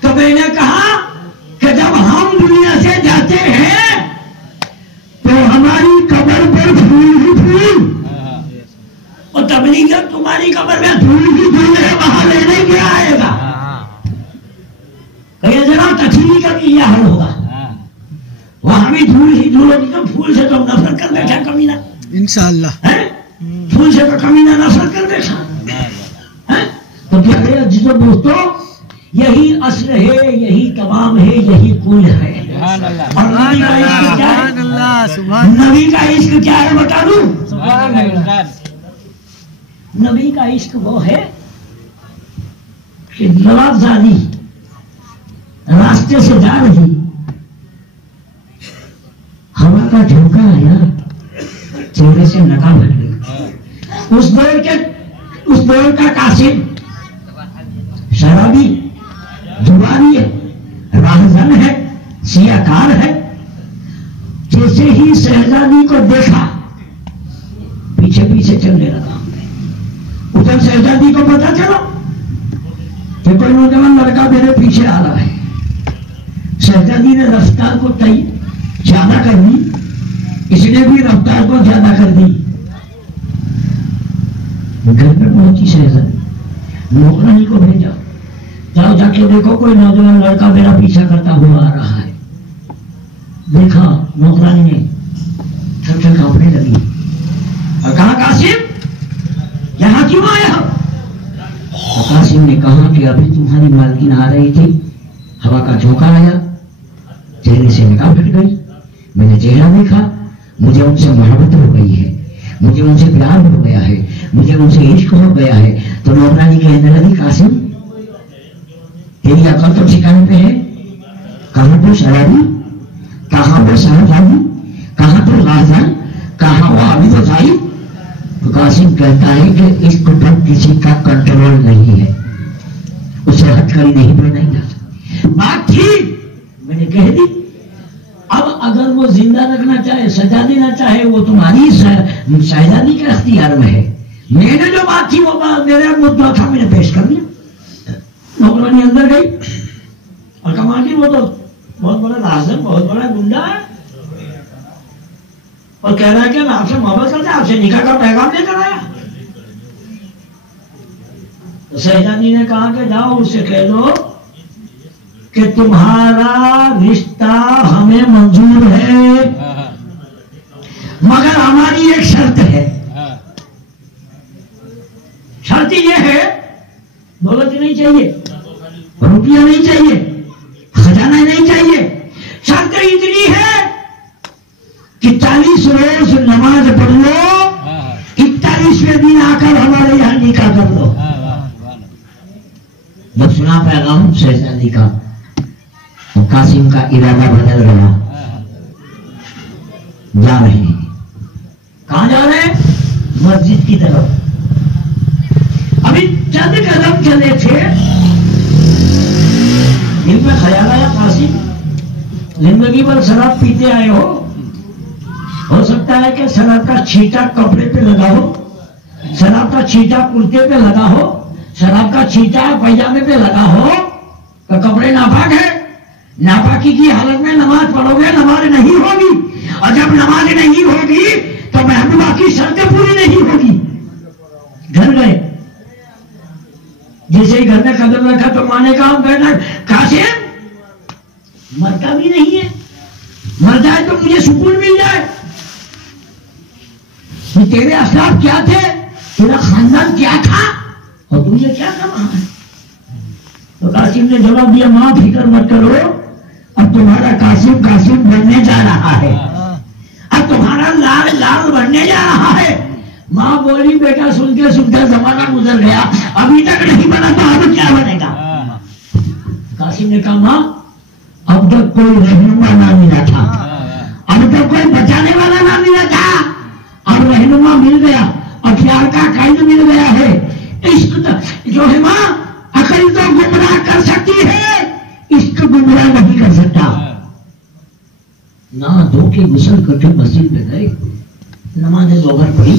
تو میں نے کہا کہ جب ہم دنیا سے جاتے ہیں تو ہماری قبر پر پھول ہی پھول، اور تبلیغ تمہاری قبر میں پھول ہی پھول ہے، وہاں لینے کیا آئے گا؟ کہ ذرا تفصیلی کر کے یہ حل ہوگا. وہاں بھی دھول ہی دھول ہوگی تو پھول سے تو نفرت کر بیٹھا کمینہ. انشاءاللہ پھول سے تو کمینہ نفرت کر بیٹھا. تو پیارے عزیزو دوستو یہی اصل ہے، یہی تمام ہے، یہی کل ہے. اور نبی کا عشق کیا ہے؟ نبی کا عشق کیا ہے بتا دوں؟ نبی کا عشق وہ ہے کہ لباب زادی راستے سے جا رہی، ہوا کا جھونکا آیا، چہرے سے نقاب ہٹ گئی. اس دور کا قاسم شرابی، جواری ہے، راہزن ہے، سیاکار ہے. جیسے ہی شہزادی کو دیکھا پیچھے پیچھے چلنے لگا. ادھر شہزادی کو پتا چلا کہ کوئی نوجوان لڑکا میرے پیچھے آ رہا ہے. شہزادی نے رفتار کو زیادہ کر دی، اس نے بھی رفتار کو زیادہ کر دی. گھر پہ پہنچی شہزادی، نوکرانی کو بھیجا، جاؤ جا کے دیکھو کوئی نوجوان لڑکا میرا پیچھا کرتا ہوا آ رہا ہے. دیکھا نوکرانی نے، تھر تھر کانپنے لگی اور کہا قاسم یہاں کیوں آیا؟ قاسم نے کہا کہ ابھی تمہاری مالکین آ رہی تھی، ہوا کا جھونکا آیا، چہرے سے نگاہ پھٹ گئی، میں نے چہرہ دیکھا، مجھے ان سے محبت ہو گئی ہے، مجھے ان سے پیار ہو گیا ہے، مجھے ان سے عشق ہو گیا ہے. تو نوکرانی کہنے لگی قاسم تیری عقل تو ٹھکانے پہ ہے، کہاں تو شرابی، کہاں وہ شہزادی، کہاں تو راہزن، کہاں وہ عابد و زاہد. تو قاسم کہتا ہے کہ اس کو پر کسی کا کنٹرول نہیں ہے، اسے ہٹ کری نہیں پہ نہیں جا سکتا. بات تھی میں نے کہہ دی. اب اگر وہ زندہ رکھنا چاہے، سزا دینا چاہے، وہ تمہاری شہزادی کے اختیار میں ہے. میں نے جو بات تھی وہ میرے مدعا تھا، میں نے پیش کر دیا. نوکرانی اندر گئی اور کہا کہ وہ تو بہت بڑا لازم، بہت بڑا گنڈا ہے اور کہہ رہا ہے کہ میں آپ سے محبت کرتا ہوں، آپ سے نکاح کا پیغام لے کر آیا. تو شہزادی نے کہا کہ جاؤ اس سے کہہ دو کہ تمہارا رشتہ ہمیں منظور ہے، مگر ہماری ایک شرط ہے. شرط یہ ہے دولت نہیں چاہیے، روپیہ نہیں چاہیے، خزانہ نہیں چاہیے. شرط اتنی ہے کہ 40 روز نماز پڑھ لو، 41ویں دن آ کر ہمارے یہاں نکاح کر لو. جب سنا پیغام شہزادی کا، قاسم کا ارادہ بدل گیا. جا رہے ہیں. کہاں جا رہے ہیں؟ مسجد کی طرف. ابھی چند قدم چلے تھے، دل میں خیال آیا قاسم زندگی بھر شراب پیتے آئے ہو سکتا ہے کہ شراب کا چھینٹا کپڑے پہ لگا ہو، شراب کا چھینٹا کرتے پہ لگا ہو، شراب کا چھینٹا پیجامے پہ لگا ہو تو کپڑے ناپاک ہے. ناپاکی کی حالت میں نماز پڑھو گے، نماز نہیں ہوگی، اور جب نماز نہیں ہوگی تو محبوبہ کی شرطیں پوری نہیں ہوگی. گھر گئے، جیسے ہی گھر میں قدم رکھا تو ماں نے کہا بیٹا قاسم مرتا بھی نہیں ہے، مر جائے تو مجھے سکون مل جائے. تیرے اسلاف کیا تھے، تیرا خاندان کیا تھا، اور تم یہ کیا کر رہا ہے؟ تو قاسم نے جواب دیا ماں فکر مت کرو، اب تمہارا قاسم بننے جا رہا ہے، اب تمہارا لال بننے جا رہا ہے. ماں بولی بیٹا سنتے سنتے زمانہ گزر گیا، ابھی تک نہیں بنا تو اب کیا بنے گا؟ قاسم نے کہا ماں اب تک کوئی رہنما نہ ملا تھا، اب تک کوئی بچانے والا نہ ملا تھا، اب رہنما مل گیا اور پیار کا قائد مل گیا ہے. عشق جو ہے ماں عقل تو گمراہ کر سکتی ہے، عشق گمراہ نہیں کر سکتا. نہ دھو کے غسل کر کے مسجد میں گئے، نماز ظہر پڑھی،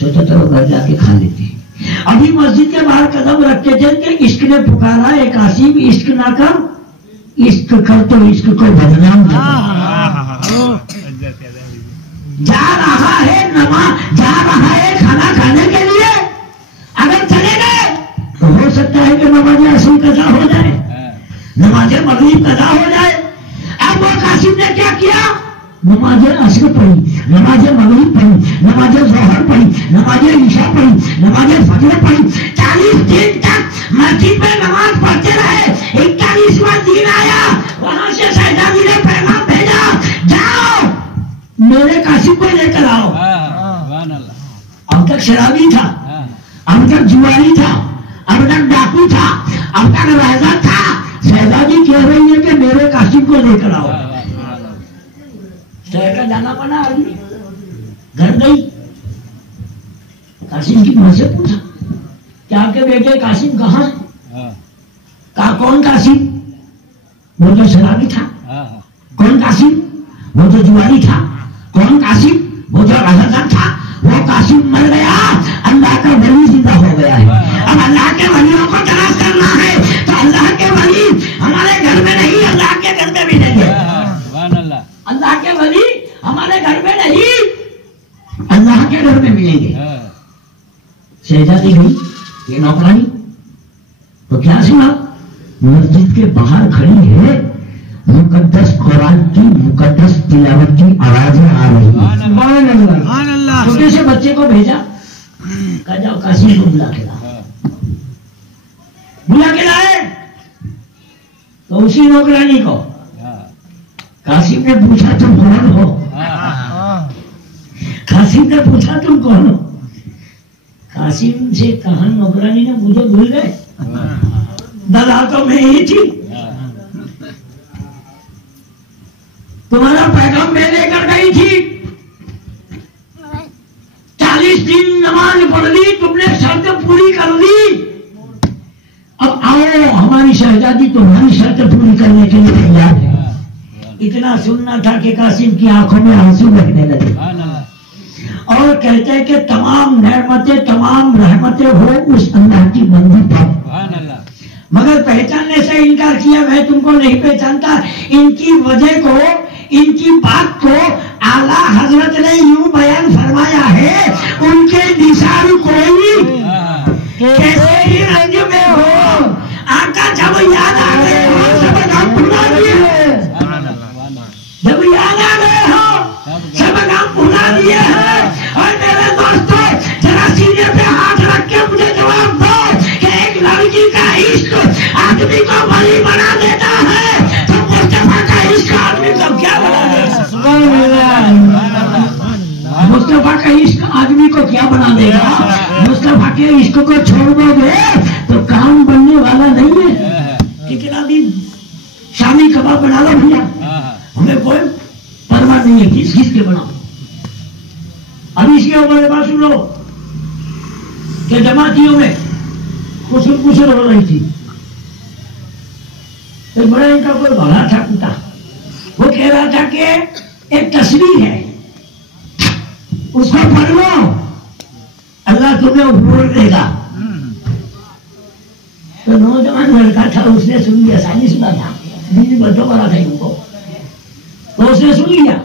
سوچا چلو گھر جا کے کھا لیتے. ابھی مسجد کے باہر قدم رکھتے تھے کہ عشق نے پکارا اے قاسم عشق نہ کر، عشق کر تو عشق کو بدنام نہ کر. جا رہا ہے نماز، جا رہا ہے کھانا کھانے کے لیے، اگر چلے گئے تو ہو سکتا ہے کہ نماز عصر قضا ہو جائے، نماز مغرب قضا ہو جائے. اب وہ قاسم نے کیا کیا؟ نماز عصر پڑھی، نماز مغرب پڑھی، نماز ظہر پڑھی، نماز عشاء پڑھی، نماز فجر پڑھی. 40 دن تک مسجد میں نماز پڑھتے رہے. 41واں دن آیا، وہاں سے شہزادی نے پیغام بھیجا جاؤ میرے قاسم کو لے کر آؤ. اب تک شرابی تھا، اب تک جواری تھا، اب تک ڈاکو تھا، اب تک راہزن تھا. شہزادی کہہ رہی ہے کہ میرے قاسم کو لے کر آؤ. شہر کا جانا پڑا آدمی. گھر گئی، कासिम की मां से पूछा कि आपके बेटे कासिम कहाँ है? कहा कौन कासिम? वो तो शराबी था। कौन कासिम? वो तो जुआरी था। कौन कासिम? वो जो राजादार था। वो कासिम मर गया, अल्लाह का वली जिंदा हो गया है। अब अल्लाह के वलियों को तलाश करना है तो अल्लाह के वली हमारे घर में नहीं, अल्लाह के घर में भी नहीं है। अल्लाह के वली हमारे घर में नहीं, अल्लाह के घर में मिलेंगे। शहजादी हुई ये नौकरानी तो क्या सुना? मस्जिद के बाहर खड़ी है, मुकद्दस कुरान की मुकद्दस तिलावत की आवाजें आ रही हैं। छोटे से बच्चे को भेजा, कहा जाओ कासिम को बुला के लाओ। बुला के लाए तो उसी नौकरानी को कासिम ने पूछा तुम कौन हो? कासिम ने पूछा तुम कौन हो? कासिम से कहा नौकरानी ने मुझे भूल गए, दलाल तो मैं ही थी, तुम्हारा पैगाम मैं लेकर गई थी। 40 दिन नमाज पढ़ ली, तुमने शर्त पूरी कर ली। अब आओ, हमारी शहजादी तुम्हारी शर्त पूरी करने के लिए तैयार है। इतना सुनना था कि कासिम की आंखों में आंसू बहने लगे और कहते हैं कि तमाम नेमतें तमाम रहमतें हो उस अल्लाह की बंदी पर, मगर पहचानने से इनकार किया। मैं तुमको नहीं पहचानता। इनकी वजह को, इनकी बात को आला हजरत ने यूं बयान फरमाया है, उनके निशान कोई कैसे ही रंग में हो, आका जब याद आ गए हो सब काम भुला दिए, जब याद आ गए हो सब काम भुला दिए हैं। और मेरे दोस्तों, जरा सीने पे हाथ रख के मुझे जवाब दो कि एक लड़की का इश्क आदमी को बली बना देता है, तो मुस्तफा का इश्क आदमी को क्या बना देगा? मुस्तफा का इश्क आदमी को क्या बना देगा? मुस्तफा के इश्क को छोड़ दोगे तो काम बनने वाला नहीं है। कितना दिन शामी कबाब बना लो भैया, हमें कोई परवाह नहीं है, किस किस के बनाओ। अभी इसके ऊपर बात सुन लो कि जमातियों में कुसुर कुसुर हो रही थी। तो बड़ा इनका कोई भला था कुत्ता, वो कह रहा था कि एक तस्वीर है उसको पढ़ लो, अल्लाह तुम्हें उपरोड़ देगा। तो नौजवान लड़का था, उसने सुन लिया, सानी सुना था, बीवी बच्चों वाला था उनको, तो उसने सुन लिया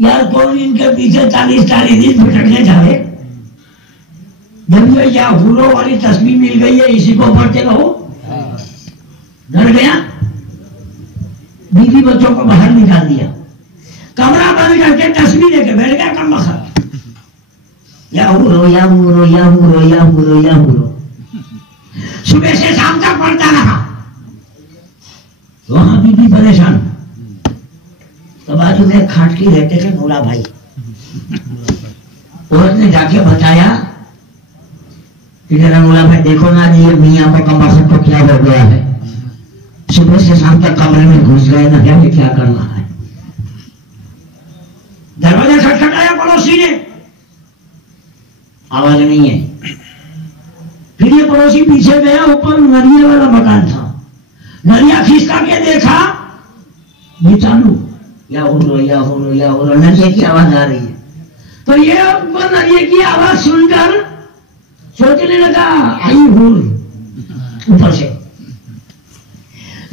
यार कौन इनके पीछे 40 दिन भटकने जाए, जब ये या हुरो वाली तस्वीर मिल गई है इसी को पढ़ते रहो। डर गया, बीवी बच्चों को बाहर निकाल दिया, कमरा बंद करके तस्वीर लेके बैठ गया कम वक्त। या हुरो या हुरो या हुरो या हुरो या हुरो, सुबह से शाम तक पढ़ता रहा। वहां बीबी परेशान, तो बाजू में खाटकी रहते थे नूरा भाई, औरत ने जाके बताया कि जरा नूरा भाई देखो ना ये मियाँ को कमर को क्या हो गया है, सुबह से शाम तक कमरे में घुस गए ना, क्या करना है। दरवाजा खटखटाया पड़ोसी ने, आवाज नहीं है। फिर ये पड़ोसी पीछे गया, ऊपर नरिया वाला मकान था, नरिया खिसका के देखा ये चालू, या हुरो नरिये की आवाज आ रही है। तो ये नरिये की आवाज सुनकर सोचने लगा आई हुर ऊपर से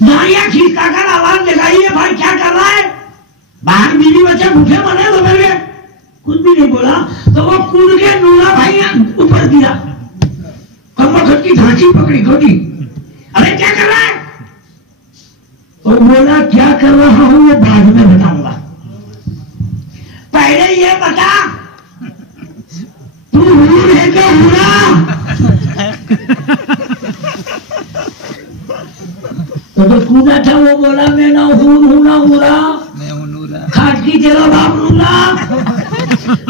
नरिया खींचता कर आवाज लगाई है, भाई क्या कर रहा है? बाहर बीवी बच्चे भूखे मरे तो मर गए, कुछ भी नहीं बोला। तो वो कूद के नूरा भाई ऊपर गिरा, कमर की धांची पकड़ी खोटी, अरे क्या कर रहा है? तो बोला क्या कर रहा हूं वो बाद में बताऊंगा, पहले ये बता तू हूर है क्या हुरा? तो कूदा था, वो बोला मैं ना हूर हूं ना हुरा, खाट की तेरा बाप नूरा।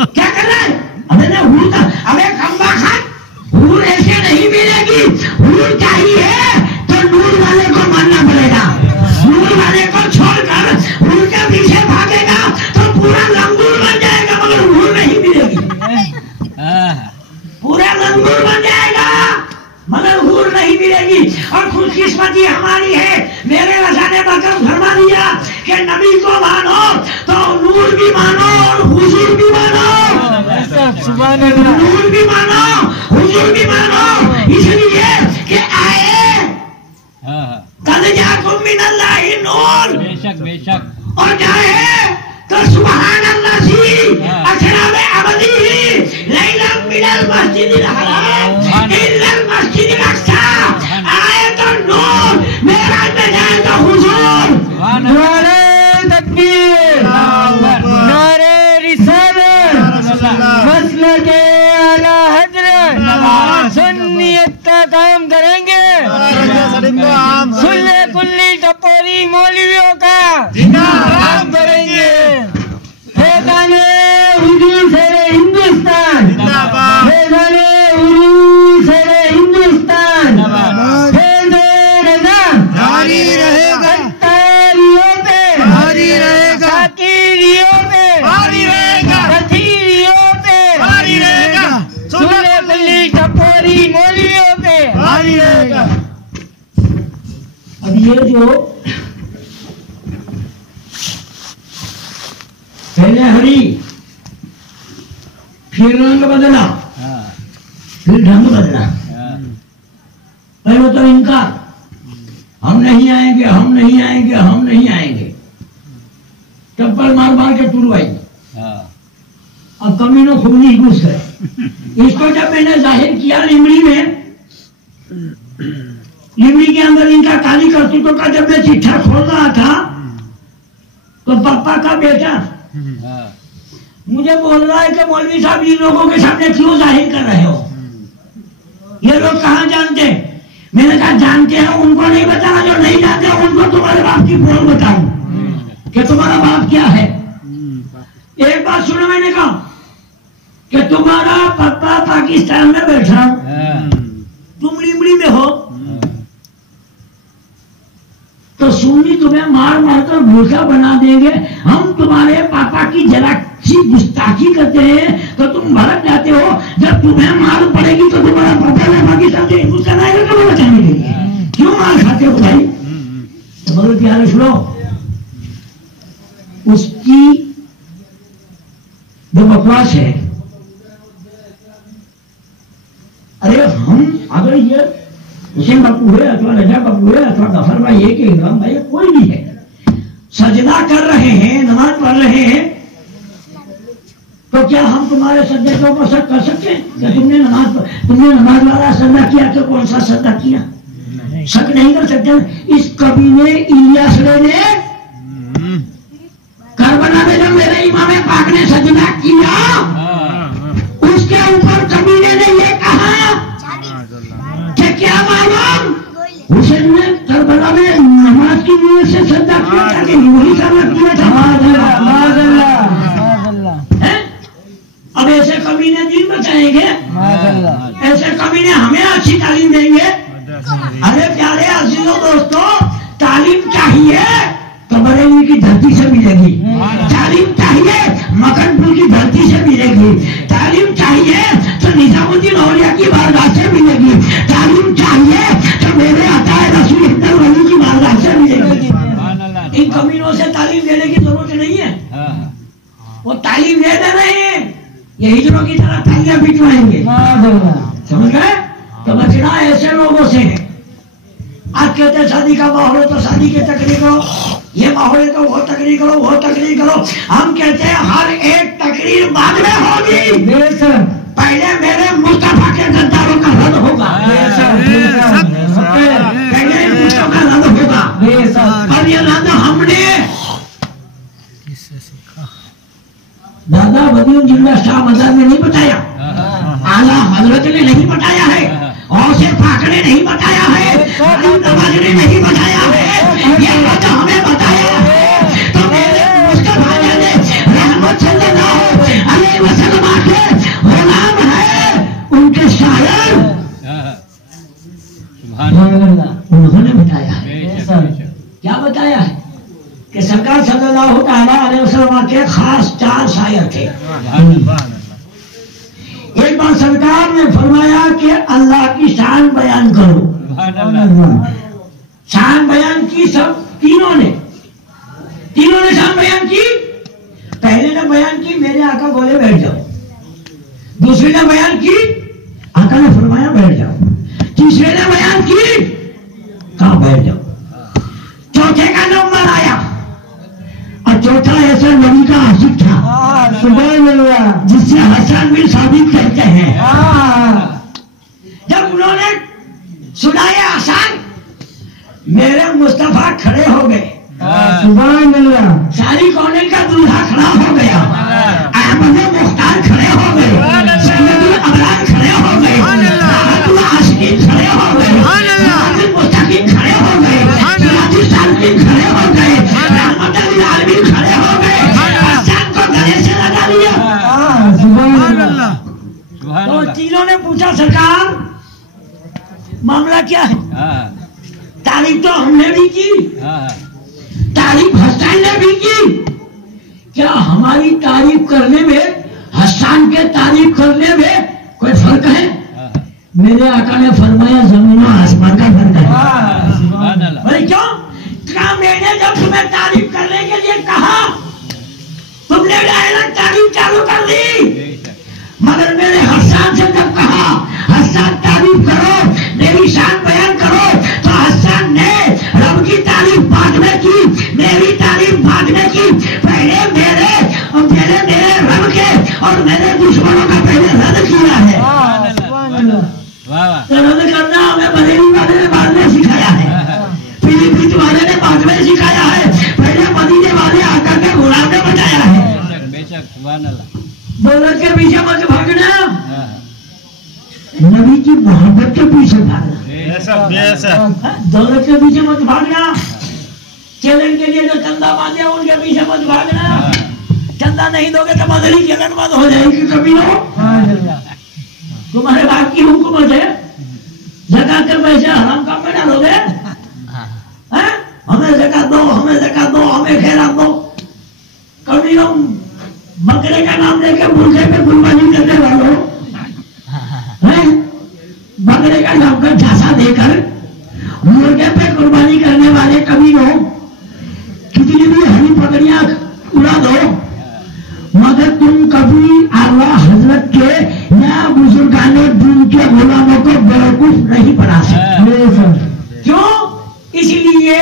क्या कर रहा है? अबे ना हूर था, अबे खंबा खाट, हूर ऐसे नहीं मिलेगी, हूर चाहिए तो नूर वाले को मानना पड़ेगा, नूर वाले को छोड़कर हूर के पीछे भागेगा तो पूरा लंगूर बन जाएगा, मगर हूर नहीं मिलेगी। مگر حور نہیں ملے گی. اور خوش قسمتی ہماری ہے, میرے رضا نے بکر فرما دیا کہ نبی کو مانو تو نور بھی مانو اور حضور بھی مانو, نور بھی مانو حضور بھی مانو, اس لیے کہ آئے قد جاءکم من اللہ نور, بے شک بے شک, اور جائے تو سبحان اللہ سی اسرا بعبدہ لیلا من المسجد الحرام الی المسجد الاقصی, آئے تو نور, معراج میں جائے تو حضور. نعرہ تکبیر, نعرہ رسالت, مسلک اعلی حضرت, سنیت کا کام کریں گے, سلے کلی ٹپوری مولویوں کا کام کریں گے. فیضان حضور شیر ہندوستان, فیضان حضور شیر ہندوستان, فیض رضا جاری رہے گا, تاریوں پہ جاری رہے گا, ساتیریوں پہ جاری رہے گا, کتھیریوں پہ جاری رہے گا, سلے کلی ٹپوری مولویوں پہ جاری رہے گا. اب یہ جو پہلے ہری پھر رنگ بدلا پھر ڈھنگ بدلا, پہلے تو انکار, ہم نہیں آئیں گے, ہم نہیں آئیں گے, ہم نہیں آئیں گے, چپل مار مار کے ٹروائی. اب کمینوں خونی گھس گئے. اس کو جب میں نے ظاہر کیا لیمڑی میں, لیمڑی کے اندر ان کا کالی کرتوتوں کا جب میں چٹھا کھول رہا تھا تو پپا کا بیٹا مجھے بول رہا ہے کہ مولوی صاحب ان لوگوں کے سامنے کیوں ظاہر کر رہے ہو, یہ لوگ کہاں جانتے ہیں. میں نے کہا جانتے ہیں ان کو نہیں بتانا, جو نہیں جانتے ان کو تمہارے باپ کی بول بتاؤں کہ تمہارا باپ کیا ہے. ایک بات سنو, میں نے کہا کہ تمہارا پپا پاکستان میں بیٹھا, تم لیمڑی میں ہو, تو سنی تمہیں مار مار کر بھوسا بنا دیں گے. ہم تمہارے پاپا کی ذرا سی گستاخی کرتے ہیں تو تم بھڑک جاتے ہو, جب تمہیں مار پڑے گی تو تمہارا پاپا میں پاکستان سے ہندوستان آئے گا, تو بچانے کے لیے کیوں مار کھاتے ہو بھائی. بڑے پیارے سنو, اس کی جو بکواس ہے, ارے ہم اگر یہ حسین باپو ہے اتوا رجا باپو ہے اتوا غفر بھائی ہے کہ امام بھائی کوئی بھی ہے, سجدہ کر رہے ہیں, نماز پڑھ رہے ہیں, تو کیا ہم تمہارے سجدے کے اوپر شک کر سکتے ہیں کہ تم نے نماز والا سجدہ کیا کہ کون سا سجدہ کیا؟ شک نہیں کر سکتے. اس کبینے الیاس نے کربلا میں جب میرے امام پاک نے سجدہ کیا, اس کے اوپر کبینے نے یہ کہا کہ کیا معلوم حسین نے کربلا میں نماز کی نیت سے سجدہ کیا تھا کہ وہی سجدہ کیا تھا. اب ایسے کمینے دین بچائیں گے, ایسے کمینے ہمیں اچھی تعلیم دیں گے. ارے پیارے عزیزوں دوستو, تعلیم چاہیے تو بریلی کی دھرتی سے ملے گی, تعلیم چاہیے مکن پور کی دھرتی سے ملے گی, تعلیم چاہیے تو نظام الدین اولیاء کی بارگاہ سے ملے گی, تعلیم چاہیے تو میرے عطا رسول اندر ولی کی بارگاہ سے ملے گی. ان کمینوں سے تعلیم دینے کی ضرورت نہیں ہے, وہ تعلیم دے رہے ہیں, یہ ہجروں کی طرح تالیاں بٹوائیں گے. سمجھ گئے؟ تو بچنا ایسے لوگوں سے ہے. آج کہتے ہیں شادی کا ماحول ہے تو شادی کی تقریر کرو, یہ ماحول ہے تو وہ تقریر کرو, وہ تقریر کرو. ہم کہتے ہیں ہر ایک تقریر بعد میں ہوگی, پہلے میرے مصطفیٰ کے غداروں کا رد ہوگا, پہلے مصطفیٰ کا رد ہوگا. اور یہ رد ہم نے دادا ولی اللہ شاہ مزار نے نہیں بتایا, اعلیٰ حضرت نے نہیں بتایا ہے, اور سے پاک نے نہیں بتایا ہے, نواز نے نہیں بتایا ہے, یہ بات ہمیں بتایا ہے. تو میرے مصطفیٰ نے رحمت صلی اللہ علیہ وسلم کے غلام ہے, ان کے شاعر, انہوں نے بتایا ہے. کیا بتایا ہے کہ سرکار صلی اللہ تعالیٰ علیہ وسلم کے خاص 4 شاعر تھے. ایک बाद सरकार ने फरमाया कि अल्लाह की शान बयान करो। शान बयान की सब तीनों ने शान बयान की। पहले ने बयान की मेरे आका बोले बैठ जाओ, दूसरे ने बयान की आका ने फरमाया बैठ जाओ, तीसरे ने बयान की कहा बैठ जाओ, चौथे का नंबर आया और चौथा ऐसा नबी का आशिक था सुभान अल्लाह, जिससे हसन बिन साबित कहते हैं। जब उन्होंने सुनाया आसान, मेरे मुस्तफा खड़े हो गए सुभान अल्लाह, सारी कौन का दूल्हा खड़ा हो गया, अहमद मुख्तार खड़े हो गए, सैयदुल अबरार खड़े हो गए, राहतुल आशिकीन खड़े हो गए, मुस्तकीम खड़े हो गए, सिराजुल सालिकीन खड़े हो गए, रहमतुल लिल आलमीन खड़े हो गए, हसन को गले से लगा लिया सुभान अल्लाह। तो तीनों ने पूछा सरकार मामला क्या है? तारीफ तो हमने भी की, तारीफ हसन ने भी की, क्या हमारी तारीफ करने में हसन के तारीफ करने में कोई फर्क है? मेरे आका ने फरमाया जमीन और आसमान का फर्क है। भाई क्यों? क्या मैंने जब तुम्हें तारीफ करने के लिए कहा तुमने डायरेक्ट तारीफ चालू कर दी, मगर मेरे हसन से जब कहा हसन तारीफ करो, मेरी शान बयान करो, तो हसन ने रब की तारीफ बाद में की, मेरी तारीफ बाद में की। पहले मेरे और मेरे रब के और मेरे दुश्मनों का पहले रद्द किया है। तो रद्द करना हमें बरेली वाले ने बाद में सिखाया है, पीलीभीत वाले ने बाद में सिखाया है, पहले मदीने वाले आकर के गुलाम ने बताया है। दौलत के पीछे मत भागना, नबी की मोहब्बत के पीछे भागना, दौलत के पीछे मत भागना, चैलेंज के लिए जो चंदा मांगे उनके पीछे मत भागना, चंदा नहीं दोगे तो मदरी चैलेंज बंद हो जाएगी। कभी हो तुम्हारे बाप की हुकूमत है, ज़कात के पैसे हराम काम में डालोगे, हमें ज़कात दो, हमें ज़कात दो, हमें खैरात दो। कभी हम बकरे का नाम लेके मुर्गे पे कुर्बानी करने वालों, बकरे का नाम का झांसा देकर मुर्गे पे कुर्बानी करने वाले कभी हो, कितनी भी हरी पकड़ियां उड़ा दो, मगर तुम कभी आला हजरत के या बुजुर्गाने दिन के गुलामों को बेवकूफ नहीं बना सकते। क्यों? इसलिए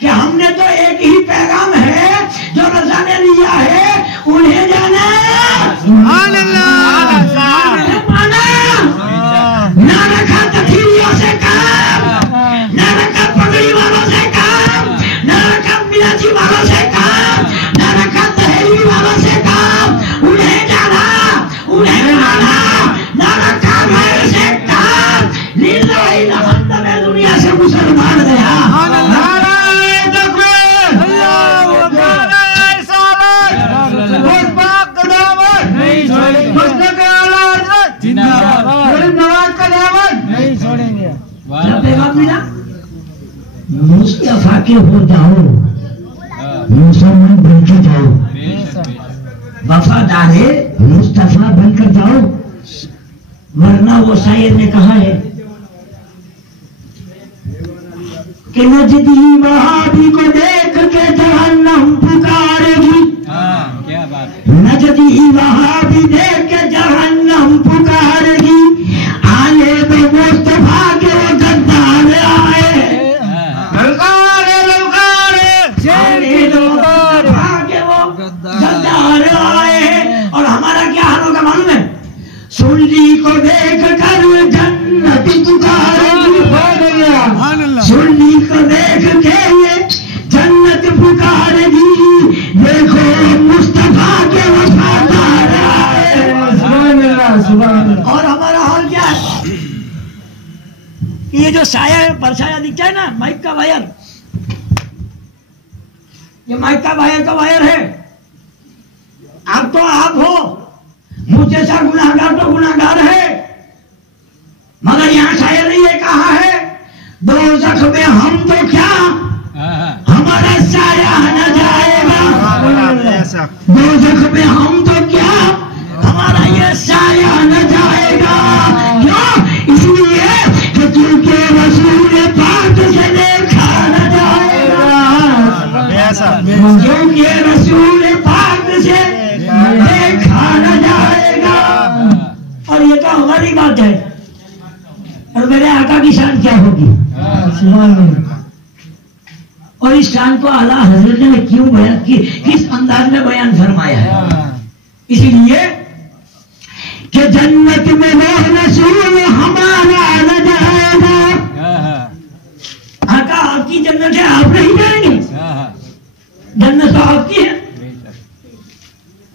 कि हमने तो एक ही पैगाम है जो रज़ा ने लिया है, उन्हें जाना ना रखा तखीरियों से काम, ना रखा पगड़ी वालों से काम, ना रखा मिलाची वालों से काम, ना रखा तहरीर वालों से काम, उन्हें जाना, उन्हें माना, ना रखा गैर से काम। लिल्लाहि अलहम्द में दुनिया से मुसलमान गया। मुस्तफा के हो जाओ, मुसलमान बन के जाओ, वफादारे मुस्तफा बनकर जाओ, वरना वो शायर ने कहा है कि नजदी वहाबी को देख के जहन्नम पुकारेगी। क्या बात है? नजदी वहाबी देख के जहन्नम पुकारेगी, आने पे मुस्तफा के वो गद्दार आए, गद्दार आए। और हमारा क्या हाल होगा मालूम है? सुन्नी को देख कर जन्नत पुकारेगी, सुन्नी को देख के ये जन्नत पुकारेगी, देखो मुस्तफा के वफादार आए। और हमारा हाल क्या है? ये जो साया है, परछाया दिखता है ना, माइक का वायर, ये माइक का वायर है। आप तो आप हो, मुझ जैसा गुनाहगार तो गुनाहगार है, मगर यहाँ शायर ने ये कहा है, दोज़ख में हम तो क्या हमारा साया न जाएगा, दोज़ख में हम तो क्या हमारा ये साया न जाएगा। جو کہ رسول پاک سے دیکھا نہ جائے گا. اور یہ تو ہماری بات ہے، اور میرے آقا کی شان کیا ہوگی. اور اس شان کو اعلیٰ حضرت نے کیوں بیان کی، کس انداز میں بیان فرمایا ہے؟ اسی لیے کہ جنت میں وہ رسول ہمارا نہ جائے گا. آقا آپ کی جنت ہے، آپ نہیں جائیں گے؟ جنت تو آپ کی ہے.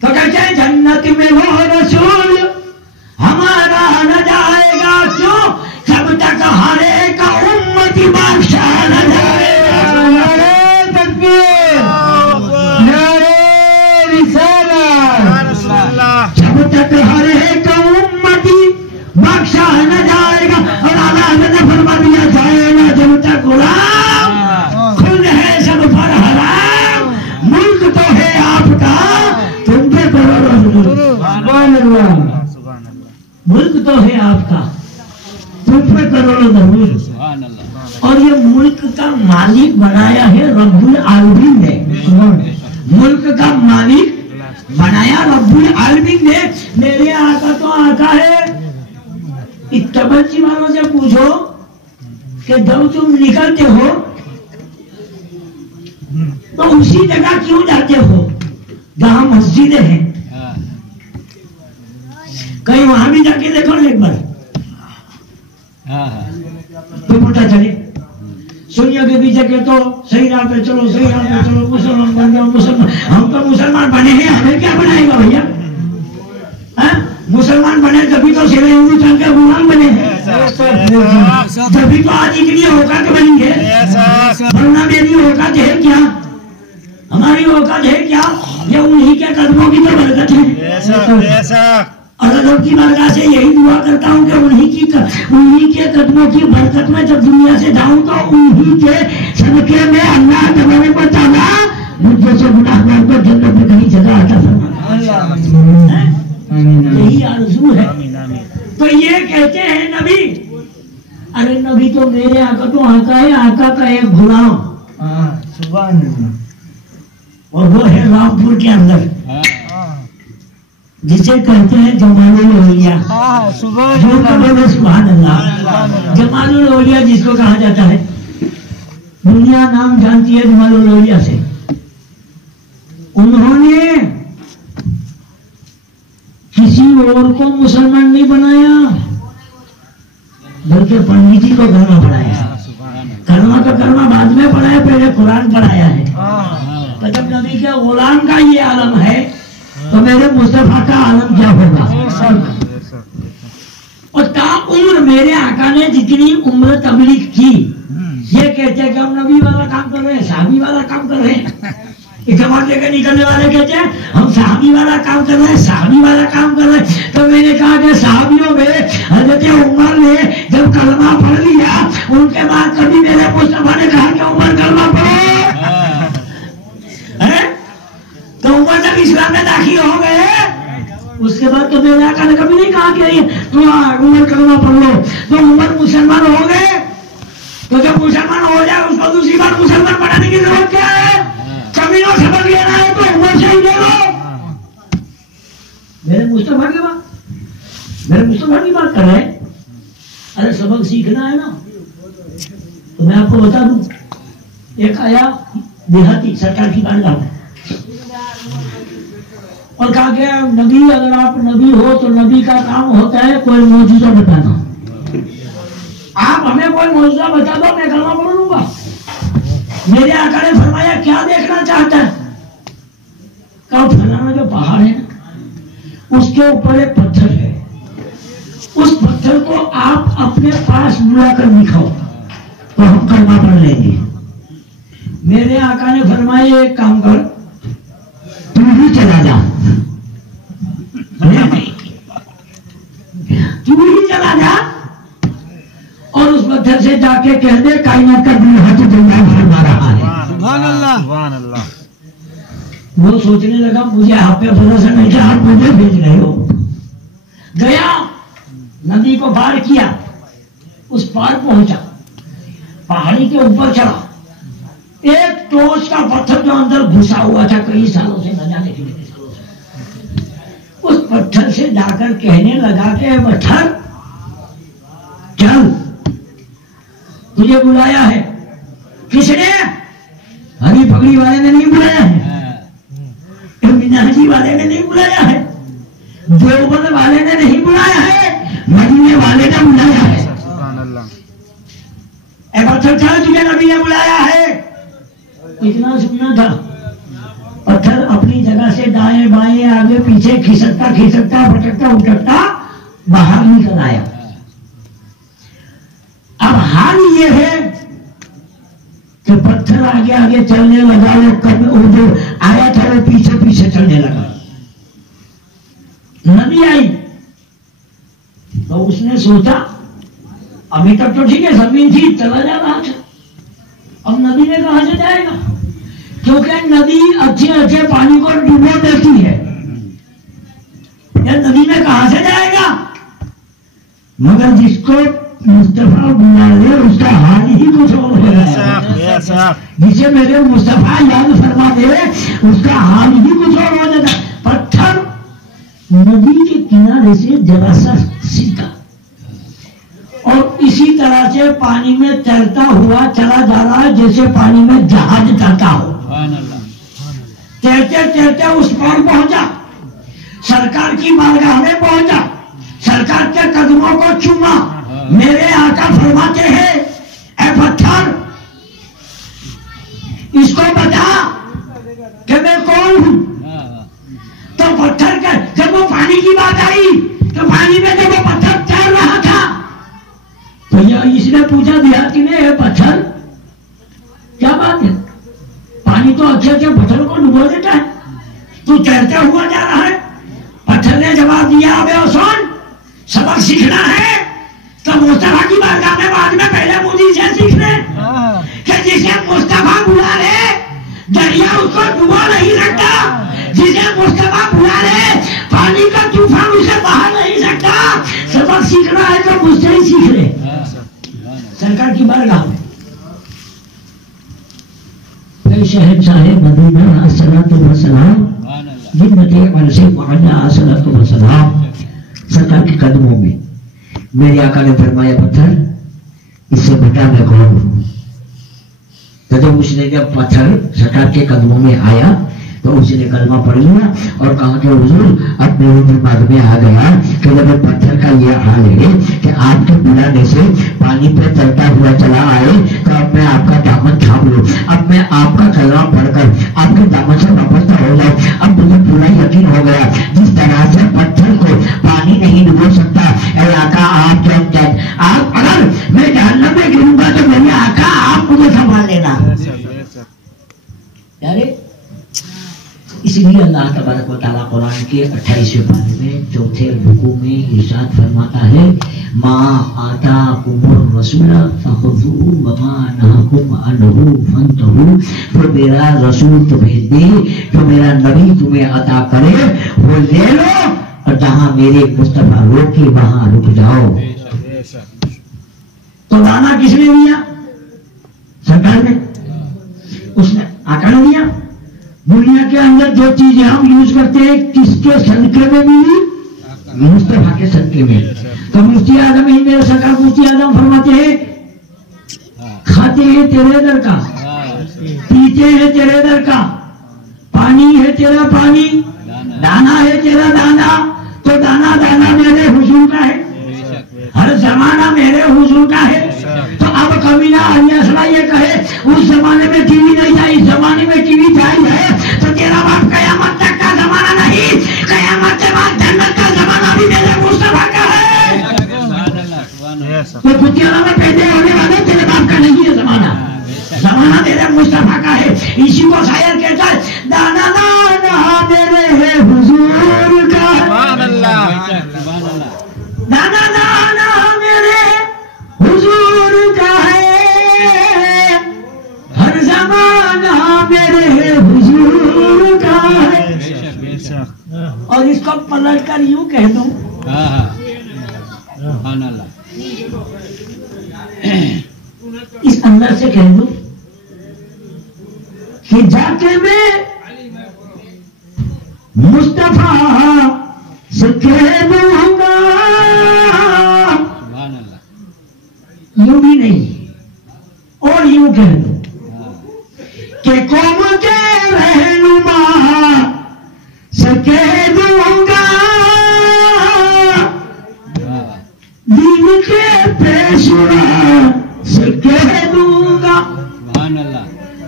تو کہتے ہیں جنت میں وہ رسول ہمارا نہ جائے گا. کیوں؟ جب تک ہر ایک امتی بادشاہ نہ جائے گا. نعرہ تکبیر، نعرہ رسالت. جب تک ہر ایک امتی بادشاہ نہ جائے گا. اور اعلیٰ نے فرما دیا جائے گا جب تک غلام خود ہے سب پر حرام. ملک تو ہے آپ کا، تم پہ کروڑوں سبحان اللہ. ملک تو ہے آپ کا، تم پہ کروڑوں ضرور. اور یہ ملک کا مالک بنایا ہے رب العالمین نے. ملک کا مالک بنایا رب العالمین نے. میرے آقا تو آقا ہے. تبچی والوں سے پوچھو کہ جب تم نکلتے ہو تو اسی جگہ کیوں جاتے ہو جہاں مسجدیں ہیں؟ کہیں وہاں بھی جا کے دیکھو ایک بار تو پتہ چلے. سنیوں کے پیچھے کہ تو صحیح راہ پہ چلو، صحیح راہ پہ چلو، مسلمان بن جاؤ. مسلمان ہم تو مسلمان بنے ہیں، ہمیں کیا بنائے گا بھیا؟ مسلمان بنے تبھی تو سیرے ہندوستان کے غلام بنے ہیں، تبھی تو آج اتنی اوقات بنیں گے. ورنہ میری اوقات ہے کیا، ہماری اوقات ہے کیا؟ یہ انہی کے قدموں کی تو برکت ہے. اور رب کی بارگاہ سے یہی دعا کرتا ہوں کہ انہی کے قدموں کی برکت میں جب دنیا سے جاؤں تو انہی کے صدقے میں اللہ تبارک و تعالیٰ مجھ جیسے گناہگار کو جنت میں کہیں جگہ عطا فرمائے. یہی آرزو ہے. تو یہ کہتے ہیں نبی، ارے نبی تو میرے آقا تو آقا ہے، آقا کا ایک غلام اور وہ ہے رامپور کے اندر جسے کہتے ہیں جمال الاولیاء. سبحان اللہ. جمال الاولیاء جس کو کہا جاتا ہے، دنیا نام جانتی ہے جمال الاولیاء سے. انہوں نے کسی اور کو مسلمان نہیں بنایا بلکہ پنڈت جی کو کلمہ پڑھایا. کلمہ کا کلمہ بعد میں پڑھایا، پہلے قرآن پڑھایا ہے. تو جب نبی کے غلام کا یہ عالم ہے تو میرے مصطفیٰ کا عالم کیا ہوگا. اور تا عمر میرے آقا نے جتنی عمر تبلیغ کی، یہ کہتے ہیں کہ ہم نبی والا کام کر رہے ہیں، صحابی والا کام کر رہے ہیں. جماعت لے کر نکلنے والے کہتے ہیں ہم صحابی والا کام کر رہے ہیں، صحابی والا کام کر رہے ہیں. تو میں نے کہا کہ صحابیوں میں حضرت عمر نے جب کلمہ پڑھ لیا، ان کے بعد کبھی میرے مصطفیٰ نے کہا کہ عمر کلمہ پڑھو. تو عمر جب اسلام میں داخل ہو گئے اس کے بعد تو میرے آقا نے کبھی نہیں کہا کہ عمر کلمہ پڑھ لو. تو عمر مسلمان ہو گئے. تو جب مسلمان ہو جائے اس کو دوسری بار مسلمان بنانے کی ضرورت کیا ہے؟ کبھی سبق لینا ہے تو عمر سے ہی لے لو. میرے مصطفیٰ کی بات کر رہے ہیں. ارے سبق سیکھنا ہے نا تو میں آپ کو بتا دوں. ایک آیا دیہاتی سرکار کی بارگاہ میں اور کہا کہ نبی اگر آپ نبی ہو تو نبی کا کام ہوتا ہے کوئی معجزہ بتانا. آپ ہمیں کوئی معجزہ بتا دو میں کلمہ پڑھ لوں گا. میرے آقا نے فرمایا کیا دیکھنا چاہتا ہے؟ کہا فلانا جو پہاڑ ہے اس کے اوپر ایک پتھر ہے، اس پتھر کو آپ اپنے پاس بلا کر دکھاؤ تو ہم کلمہ پڑھ لیں گے. میرے آقا نے فرمایا ایک کام کر، تو ہی چلا جا، تو ہی چلا جا اور اس پتھر سے جا کے کہہ دے کائنات کا دل تو بیان فرما رہا ہے. سبحان اللہ سبحان اللہ. وہ سوچنے لگا مجھے آپ پہ بھروسہ نہیں کہ آپ مجھے بھیج رہے ہو. گیا ندی کو پار کیا، اس پار پہنچا، پہاڑی کے اوپر چڑھا ایک ٹوچ کا پتھر جو اندر گھسا ہوا تھا کئی سالوں سے، نہ جانے کتنے سالوں سے، اس پتھر سے جا کر کہنے لگا کہ پتھر چل، تجھے بلایا ہے۔ کس نے؟ ہری پگڑی والے نے نہیں بلایا ہے، منہجی والے نے نہیں بلایا ہے، دیوبند والے نے نہیں بلایا ہے، مدینے والے نے بلایا ہے۔ اے پتھر چل، تجھے نبی نے بلایا ہے۔ اتنا سننا تھا، پتھر اپنی جگہ سے دائیں بائیں آگے پیچھے کھسکتا کھسکتا پھٹکتا اٹکتا باہر نکل آیا۔ اب حال یہ ہے کہ پتھر آگے آگے چلنے لگا، وہ جو آیا تھا وہ پیچھے پیچھے چلنے لگا۔ نبی آئی تو اس نے سوچا ابھی تک تو ٹھیک ہے، زمین تھی، چلا جا رہا تھا، اب ندی میں کہاں سے جائے گا؟ کیونکہ ندی اچھے اچھے پانی کو ڈبو دیتی ہے، یا ندی میں کہاں سے جائے گا؟ مگر جس کو مصطفیٰ بلا لے اس کا حال ہی کچھ اور ہو جائے، جسے میرے مصطفیٰ یاد فرما دے اس کا حال ہی کچھ اور ہو جاتا۔ پتھر ندی کے کنارے سے ذرا سا سیکھا اور اسی طرح سے پانی میں تیرتا ہوا چلا جا رہا ہے، جیسے پانی میں جہاز چلتا ہو۔ تیرتے تیرتے اس پار پہنچا، سرکار کی بارگاہ میں پہنچا، سرکار کے قدموں کو چوما۔ میرے آقا فرماتے ہیں اے پتھر اس کو بتا کہ میں کون ہوں۔ تو پتھر کا جب وہ پانی کی بات آئی تو پانی میں جب وہ پتھر تیر رہا تھا تو اس نے پوچھا دیہاتی نے، اے پتھر کیا بات ہے؟ پانی تو اچھے اچھے پتھر کو ڈبو دیتا ہے، تو تیرتے ہوا جا رہا ہے۔ پتھر نے جواب دیا ابے سن، سبق سیکھنا ہے تو مصطفیٰ کی بارگاہ میں بعد میں پہلے مجھے سے سیکھ لے کہ جسے مصطفیٰ بلا لے دریا اس کو ڈبو نہیں سکتا، جسے مصطفیٰ بلا لے پانی کا طوفان اسے بہا نہیں سکتا۔ سبق سیکھنا ہے تو مجھ سے ہی سیکھ لے۔ سرکار کی بارگاہ میں شہنشاہ مدینہ الصلاۃ والسلام جنت عرش معلا الصلاۃ والسلام سرکار کے قدموں میں میرے آقا نے فرمایا پتھر اس سے بتا میں کون ہوں۔ تو جب اس نے جب پتھر سرکار کے قدموں میں آیا تو اس نے کلمہ پڑھ لیا اور کہا کہ حضور اب میرے دماغ میں آ گیا کہ جب پتھر کا یہ حال ہے کہ آپ کے بلانے سے پانی پہ چلتا ہوا چلا آئے تو اب میں آپ کا دامن تھام لوں، اب میں آپ کا کلمہ پڑھ کر آپ کے دامن سے وابستہ ہو جاؤں۔ اب مجھے پورا یقین ہو گیا جس طرح سے پتھر کو پانی نہیں ڈبو سکتا، اے آقا آپ آپ اگر میں جہنم میں گروں گا تو میرے آقا آپ مجھے سنبھال لینا۔ اس لیے اللہ تبارک و تعالیٰ قرآن کے 28ویں پارے میں 4تھے رکوع میں ارشاد فرماتا ہے ما آتاکم الرسول فخذوہ وما نہاکم عنہ فانتہوا۔ جو میرا رسول تمہیں دے، جو میرا نبی تمہیں عطا کرے وہ لے لو، اور جہاں میرے مصطفیٰ روکے وہاں رک جاؤ۔ تو دانا کس نے دیا؟ سرکار نے، اس نے آقا نے دیا۔ دنیا کے اندر جو چیزیں ہم یوز کرتے ہیں کس کے صدقے میں ملی؟ مصطفیٰ کے صدقے میں۔ تو مفتی اعظم ہند میرے سرکار مفتی اعظم فرماتے ہیں کھاتے ہیں تیرے در کا، پیتے ہیں تیرے در کا، پانی ہے تیرا پانی، دانا ہے تیرا دانا، تو دانا دانا میرے حضور کا ہے، ہر زمانہ میرے حضور کا ہے۔ تو اب کبھی نہ علیہ یہ کہے اس زمانے میں ٹی وی نہیں تھا، اس زمانے میں ٹی وی جائز ہے، تو تیرا باپ قیامت تک کا زمانہ نہیں، قیامت کے بعد جنت کا زمانہ بھی میرے مصطفیٰ کا ہے۔ تو کتیاں میں پیدا ہونے والے تیرے باپ کا نہیں ہے زمانہ، زمانہ میرے مصطفیٰ کا ہے۔ اسی کو شاعر کہتا ہے دانا دانا میرے ہے حضور کا، دانا دانا میرے حضور کا ہے، ہر زمانہ میرے حضور کا ہے۔ اور اس کو پلٹ کر یوں کہہ دوں اس اندر سے کہہ دوں कि जाके मैं मुस्तफा से कह दूंगा, यूं भी नहीं और यूं कह दो कि कौम के रहनुमा से कह दूंगा, दीन के पेशवा से कह दूंगा,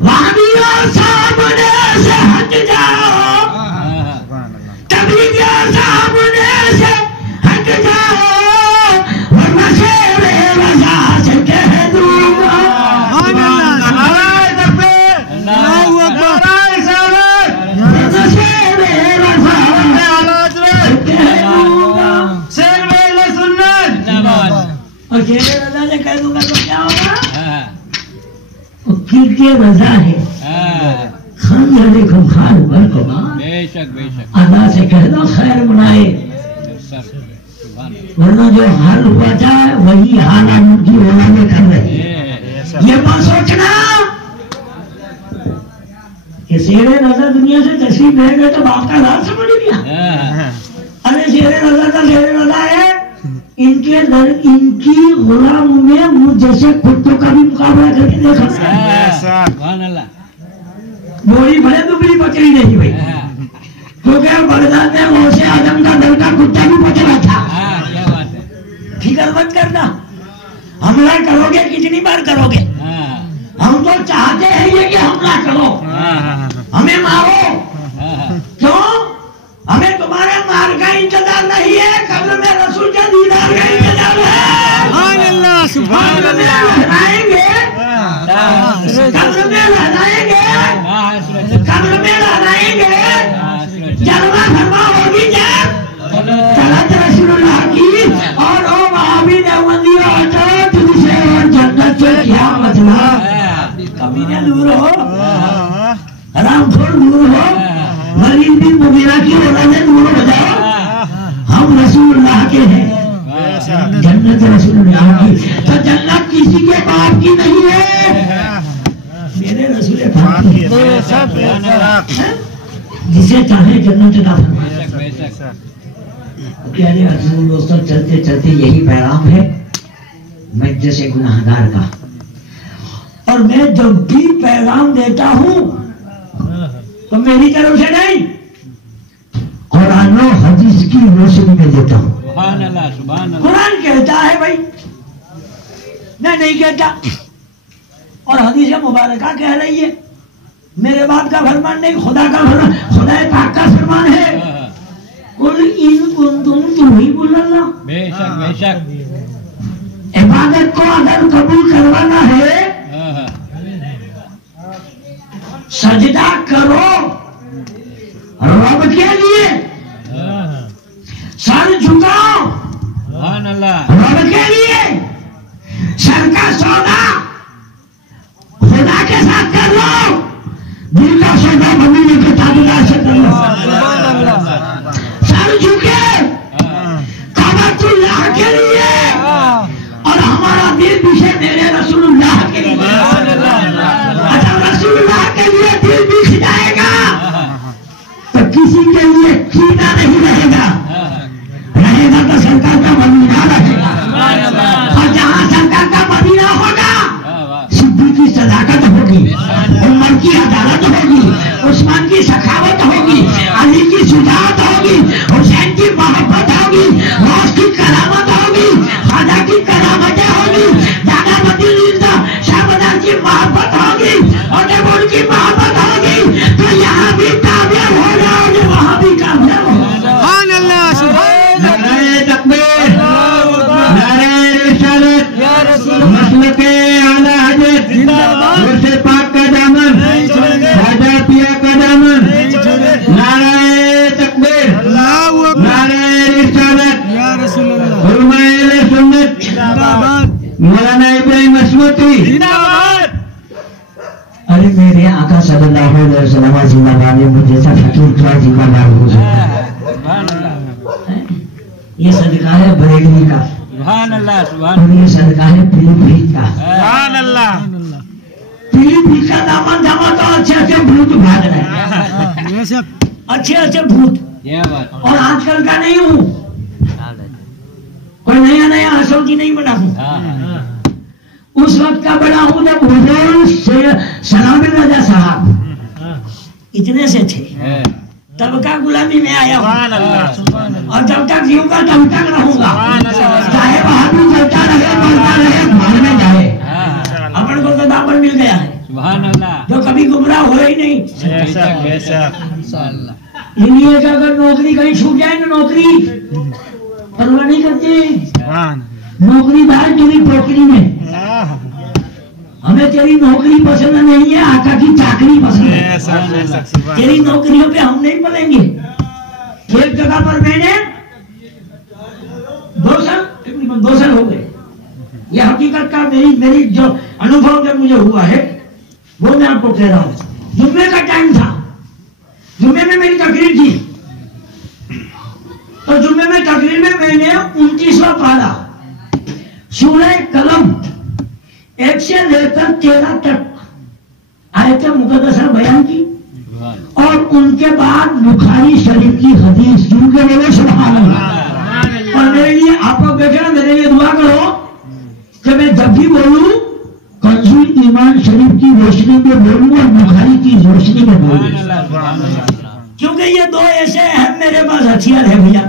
वादियों सामने से हट जाओ, तबलीगियों सामने से हट जाओ, वरना शेरे रज़ा से कह दूंगा। वरना शेरे रज़ा से कह दूंगा। और शेरे रज़ा से कह दूंगा तो क्या होगा? के रजा है खान अलैकुम खान बरकमा, अल्लाह से कह दो खैर बनाए, वरना जो हाल हुआ था वही हाल उनकी औलादें कर रही है। ये बात सोचना कि शेरे रजा दुनिया से तशरीफ ले गए तो बाप का राज समझ लिया। अरे शेरे रजा का शेरे रजा है, इनकी गुलाम में मुझ जैसे कुत्तों का भी मुकाबला करके देखा। बोरी भले दुबली बकरी नहीं भाई, क्योंकि बगदाद में गौसे आजम का दल का कुत्ता भी बचला था। फिक्र मत करना, हमला करोगे कितनी बार करोगे, हम तो चाहते हैं ये कि हमला करो, हमें मारो। क्यों? हमें तुम्हारे मार का इंतजार नहीं है, कब्र में रसूल के दीदार का इंतजार है। कब्र में लहराएंगे, कब्र में लहराएंगे, कब्र में लहराएंगे, जलवा फरमा होगी जब तलत रसूलुल्लाह की। और ओ वहाबी देवबंदियों हटो तुझसे और जन्नत से क्या मतलब, कमीने दूर हो, हरामखोर दूर हो, वलीद बिन मुगीरा की औलादें दूर हो जाओ, हम रसूलुल्लाह के हैं, जन्नत रसूलुल्लाह की। तो जन्नत किसी के बाप की नहीं है, मेरे रसूल पाक की है। जिसे चाहे जन्नत अता फरमाए। प्यारे अजीज दोस्तों, चलते चलते यही पैगाम है मैं जैसे गुनाहगार का, और मैं जब भी पैगाम देता हूँ तो मेरी तरफ से नहीं, कुरान और हदीस की रोशनी में देता हूँ। कुरान कहता है भाई, मैं नहीं कहता, और हदीस मुबारका कह रही है, मेरे बाप का फरमान नहीं, खुदा का फरमान, खुदा पाक का फरमान है। कुल इन कुंतुम तुहिब्बुल्लाह, बेशक बेशक, इबादत को अगर कबूल करवाना है सजदा करो रब के लिए, सर झुकाओ रब के लिए, सर का सौदा खुदा के साथ कर लो, दिल का सौदा मदीने के ताबेदार से कर लो। सर झुके काबतुल्लाह के लिए, और हमारा दिल पीछे मेरे रसूलुल्लाह के लिए। अच्छा, रसूलुल्लाह के लिए दिल भी खिलाएगा तो किसी के लिए कीना नहीं रहेगा, रहेगा तो सरकार का मदीना रहेगा। और जहाँ सरकार का मदीना होगा सिद्दीक की सदाकत होगी, उमर की अदालत होगी, उस्मान की सखावत होगी, अली की शुजाअत होगी, हुसैन की मोहब्बत होगी, गौस की करामत होगी, ख्वाजा की करामतें होगी, दादा मदीना शाहबदार की मोहब्बत होगी, और जब उनकी मोहब्बत होगी तो यहाँ भी कामयाब हो जाओगे, वहाँ भी कामयाब हो। नारे तकबीर, नारे रिसालत, मसलके आला हज़रत, गुरसे पाक का दामन, ख्वाजा पिया का दामन। नारे तकबीर, नारे रिसालत, उलमाए सुन्नत, मौलाना इब्राहिम अस्मती। अरे मेरे आका सल्लल्लाहु अलैहि वसल्लम जिंदाबाद, मुझे जैसा फकीर क्या जिंदाबाद हो सकता है। ये सदका है बरेली का, और ये सदका है पीलीभीत का। पीलीभीत का दामन जमा तो अच्छे अच्छे भूत भाग रहे हैं, अच्छे अच्छे भूत। और आजकल का नहीं हूँ, कोई नया नया असर की नहीं बना हूँ, उस वक्त का बड़ा हूँ जब हुजूर सलाम रजा साहब इतने से थे, तब का गुलामी में आया हूँ और जब तक जीऊंगा तब तक रहूंगा, चाहे बहादुर चलता रहे बढ़ता रहे भाग में जाए, अपन को तो दामन मिल गया है जो कभी गुमराह हो ही नहीं। इसलिए कि अगर नौकरी कहीं छूट जाए ना, नौकरी परवाह नहीं करती, नौकरी दार तेरी टोकरी में, हमें तेरी नौकरी पसंद नहीं है, आका की चाकरी पसंद है, तेरी नौकरियों पे हम नहीं पलेंगे। एक जगह पर मैंने 2 साल हो गए, यह हकीकत का मेरी जो अनुभव जब मुझे हुआ है वो मैं आपको कह रहा हूँ। जुम्मे का टाइम था, जुम्मे में मेरी तकरीर थी, तो जुम्मे में तकरीर में मैंने 29वां पारा सूरह कलम 1 से लेकर 13 तक आयत मुकद्दसा बयान की और उनके बाद बुखारी शरीफ की हदीस जिनके बोले सुभान अल्लाह। और मेरे लिए आप लोग बैठे ना, मेरे लिए दुआ करो कि मैं जब भी बोलूं कंजुल ईमान शरीफ की रोशनी में बोलूं और बुखारी की रोशनी में बोलूं, क्योंकि ये 2 ऐसे अहम मेरे पास हथियार है भैया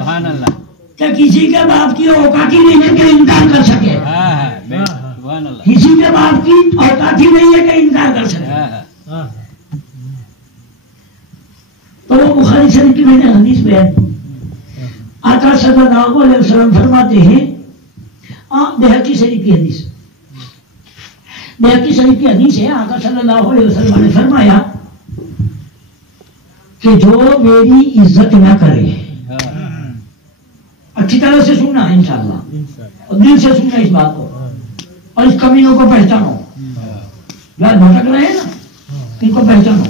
कि किसी के बाप की औकात ही नहीं है कि इनकार कर सके, किसी के बाप की औकात ही नहीं है कि इनकार कर सके। तो वो बुखारी शरीफ की मैंने हदीस बयान, आका सल्लल्लाहु अलैहि वसल्लम फरमाते हैं, बैहकी शरीफ की हदीस, बैहकी शरीफ की हदीस है, आका सल्लल्लाहु अलैहि वसल्लम ने फरमाया कि जो मेरी इज्जत न करे, अच्छी तरह से सुनना इंशाअल्लाह और दिल से सुनना इस बात को, और इस कमीनों को पहचानो, जो भटक रहे हैं ना इनको पहचानो,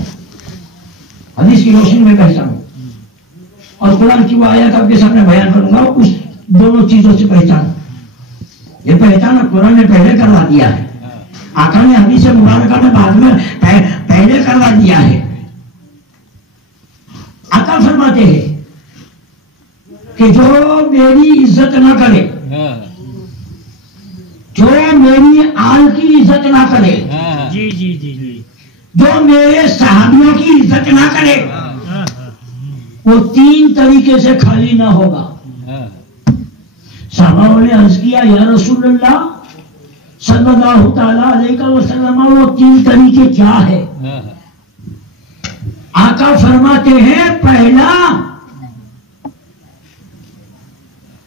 हदीस की रोशनी में पहचानो, और कुरान की वो आयत आपके सामने बयान करूंगा, उस दोनों चीजों से पहचानो। ये पहचान कुरान ने पहले करवा दिया है, आका ने हदीस मुबारका में बाद में पहले करवा दिया है। आका फरमाते हैं कि जो मेरी इज्जत ना करे, जो मेरी आल की इज्जत ना करे, जी जी जी जी, जो मेरे सहाबियों की इज्जत ना करे, वो 3 तरीके से खाली ना होगा। सहाबाओं ने अर्ज किया, या रसूलल्लाह सल्लल्लाहु तआला अलैहि वसल्लम, वो 3 तरीके क्या है? आका फरमाते हैं, पहला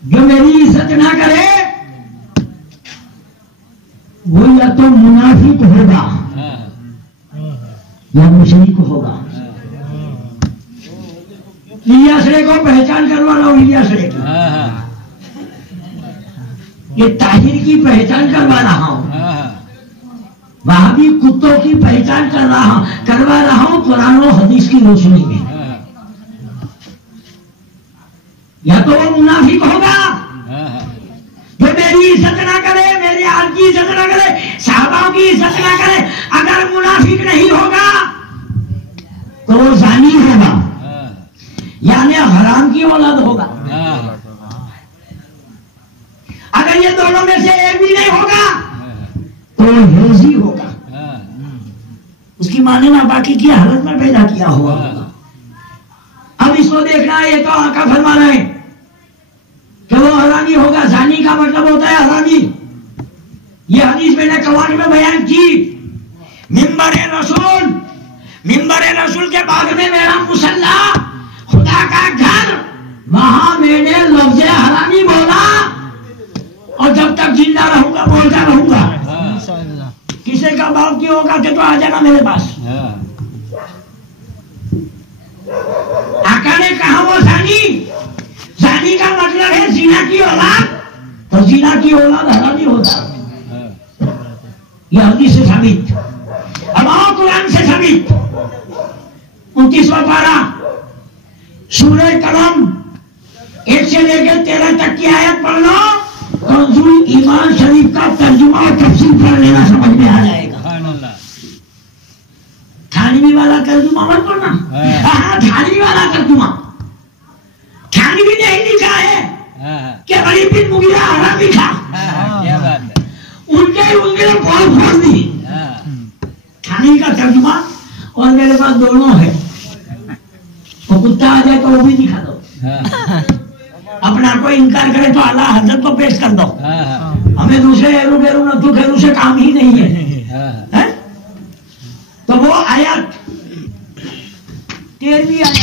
जो मेरी इज्जत ना करे वो या तो मुनाफिक होगा या मुशरिक होगा। इलियासरे को पहचान करवा लो, इलियासरे की, ये ताहिर की पहचान करवा रहा हूं, वहाबी कुत्तों की पहचान करवा रहा हूं कुरान और हदीस की रोशनी में। या तो वो मुनाफिक होगा जो मेरी इज्जत ना करे, मेरे आल की इज्जत ना करे, साहबाओं की इज्जत ना करे। अगर मुनाफिक नहीं होगा तो वो जानी होगा, यानी हराम की औलाद होगा। अगर ये दोनों में से एक भी नहीं होगा तो हेजी होगा, उसकी माँ ने नापाकी की हालत में पैदा किया हुआ। अब इसको देखना, ये तो आका फरमा रहे हैं कि वो हरामी होगा। जानी का मतलब होता है हरामी। ये हदीस मैंने कवान में बयान की। मिंबर रसूल के बाद में मेरा मुसल्ला, खुदा का घर, वहां मैंने लफ्ज़ हरामी बोला और जब तक जिंदा रहूंगा बोलता रहूंगा। किसी का बाप की होगा तो आ जाना मेरे पास। आका ने कहा वो जानी का मतलब है जीना की औलाद, तो जीना की औलाद हरामी होता। यह हदीस से साबित, अब आओ कुरान से साबित। 29वां पारा सूरह कलम 1 से लेकर 13 तक की आयत पढ़ लो, कंजुल ईमान शरीफ का तर्जुमा और तफसीर पढ़ लेना, समझ में आ जाएगा। थानवी वाला ترجمہ مت پڑھنا. ہاں تھانوی والا ترجمہ. تھانوی نے ہی لکھا ہے کہ ولید بن مغیرہ عربی تھا. ان کے انگلی پول کھول دی. تھانوی کا ترجمہ اور میرے پاس دونوں ہے. وہ کتا آ جائے تو وہ بھی دکھا دو. اپنا کوئی انکار کرے تو اعلیٰ حضرت کو پیش کر دو. ہمیں دوسرے ایرو بیرو نتو خیرو سے کام ہی نہیں ہے. تو وہ آیت 13ویں آیت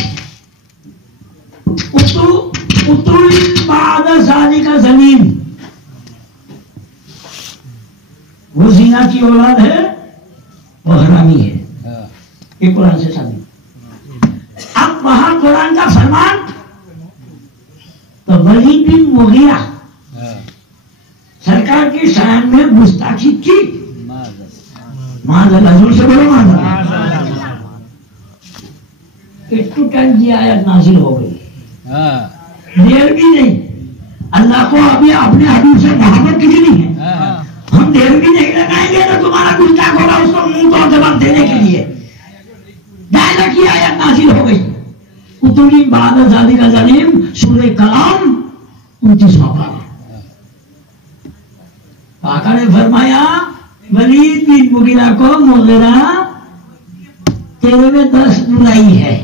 اتل بعد ذالک زنیم، وہ زنا کی اولاد ہے، وہ حرامی ہے. یہ قرآن سے ثابت. اب وہاں قرآن کا فرمان تو ولید بن مغیرہ سرکار کی شان میں گستاخی کی. معاذ اللہ، حضور سے بولو معاذ اللہ. ایک تو ٹائم یہ آیت نازل ہو گئی، دیر بھی نہیں. اللہ کو ابھی اپنے حبیب سے محبت کتنی ہے، ہم دیر بھی نہیں لگائیں گے تو تمہارا گستاخ ہوگا اس کو منہ تو جواب دینے کے لیے. ڈائریکٹ یہ آیت نازل ہو گئی. اتولی بعد ذالک زنیم، سورہ کلام 29واں پارہ. آقا نے فرمایا ولید بن مغیرہ کو مغیرہ تیرے میں 10 برائی ہے.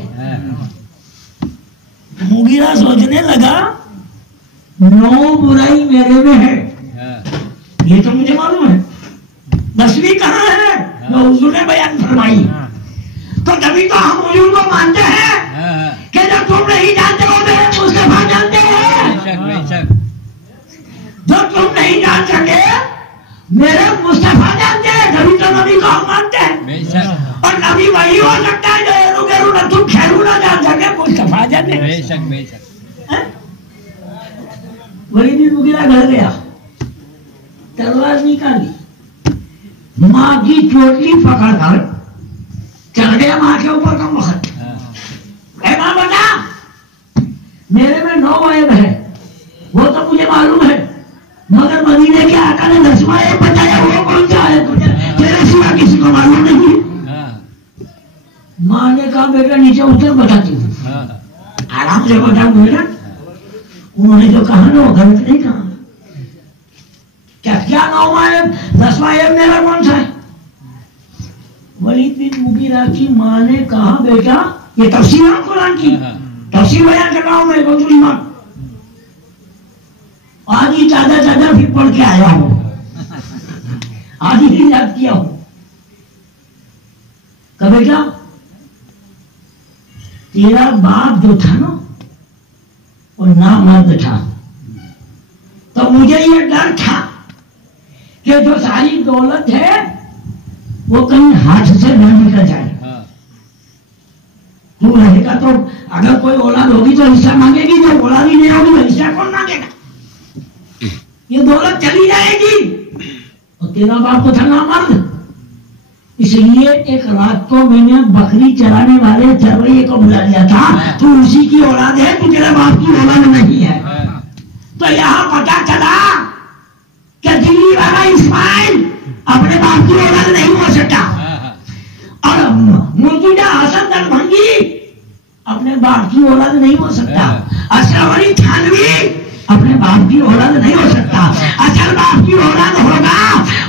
مغیرہ سوچنے لگا 9 برائی میرے میں ہے، یہ تو مجھے معلوم ہے، 10ویں کہاں ہے؟ وہ حضور نے بیان فرمائی. تو تبھی تو ہم حضور کو مانتے ہیں کہ جب تم نہیں جانتے ہو میرے مصطفیٰ جانتے ہیں. جو تم نہیں جان سکے میرے مصطفیٰ جانتے ہیں، تبھی تو نبی کو ہم مانتے ہیں. اور نبی وہی ہو سکتا ہے جو ایرو گیرو نہ تم خیرو نہ جان سکے، مصطفیٰ جانتے ہیں. ولید بن مغیرہ گھر گیا، تلوار نکالی، ماں کی چوٹلی پکڑ کر چل گیا ماں کے اوپر کا وقت. اے ماں بتا میرے میں 9 عیب ہے، وہ تو مجھے معلوم ہے، مگر مدینے کے آقا نے 10واں عیب بتایا، وہ کون سا ہے تجھے تیرے سوا کسی کو معلوم نہیں. ماں نے کہا بیٹا نیچے اتر بتاتی ہوں، آرام سے بتاؤں بیٹا. انہوں نے جو کہا نا وہ غلط نہیں کہا. کیا 9واں عیب 10واں عیب میرا کون سا ہے؟ ولید بن مغیرہ کی ماں نے کہا بیٹا یہ تفسیر ہے قرآن کی، تفسیر بیان کر رہا ہوں میں، کوئی ماں آج ہی چادر پھر پڑھ کے آیا ہوں، آج ہی یاد کیا ہوں. کہ بیٹا تیرا باپ جو تھا نا وہ نامرد تھا، تو مجھے یہ ڈر تھا کہ جو ساری دولت ہے وہ کہیں ہاتھ سے نہ نکل جائے. تو رہے گا تو اگر کوئی اولاد ہوگی تو حصہ مانگے گی، جو اولاد ہی نہیں ہوگی تو حصہ کون مانگے گا؟ یہ دولت چلی جائے گی. اور تیرا باپ تو تھا نامرد، اس لیے ایک رات کو میں نے بکری چرانے والے چرویے کو بلا لیا تھا، تو اسی کی اولاد ہے، تو تیرے باپ کی اولاد نہیں ہے. تو یہاں پتا چلا کہ دلی والا اسماعیل اپنے باپ کی اولاد نہیں ہو سکتا، اور مرتضیٰ حسن دربھنگی اپنے باپ کی اولاد نہیں ہو سکتا، اشرف علی تھانوی اپنے باپ کی اولاد نہیں ہو سکتا. اصل باپ کی اولاد ہوگا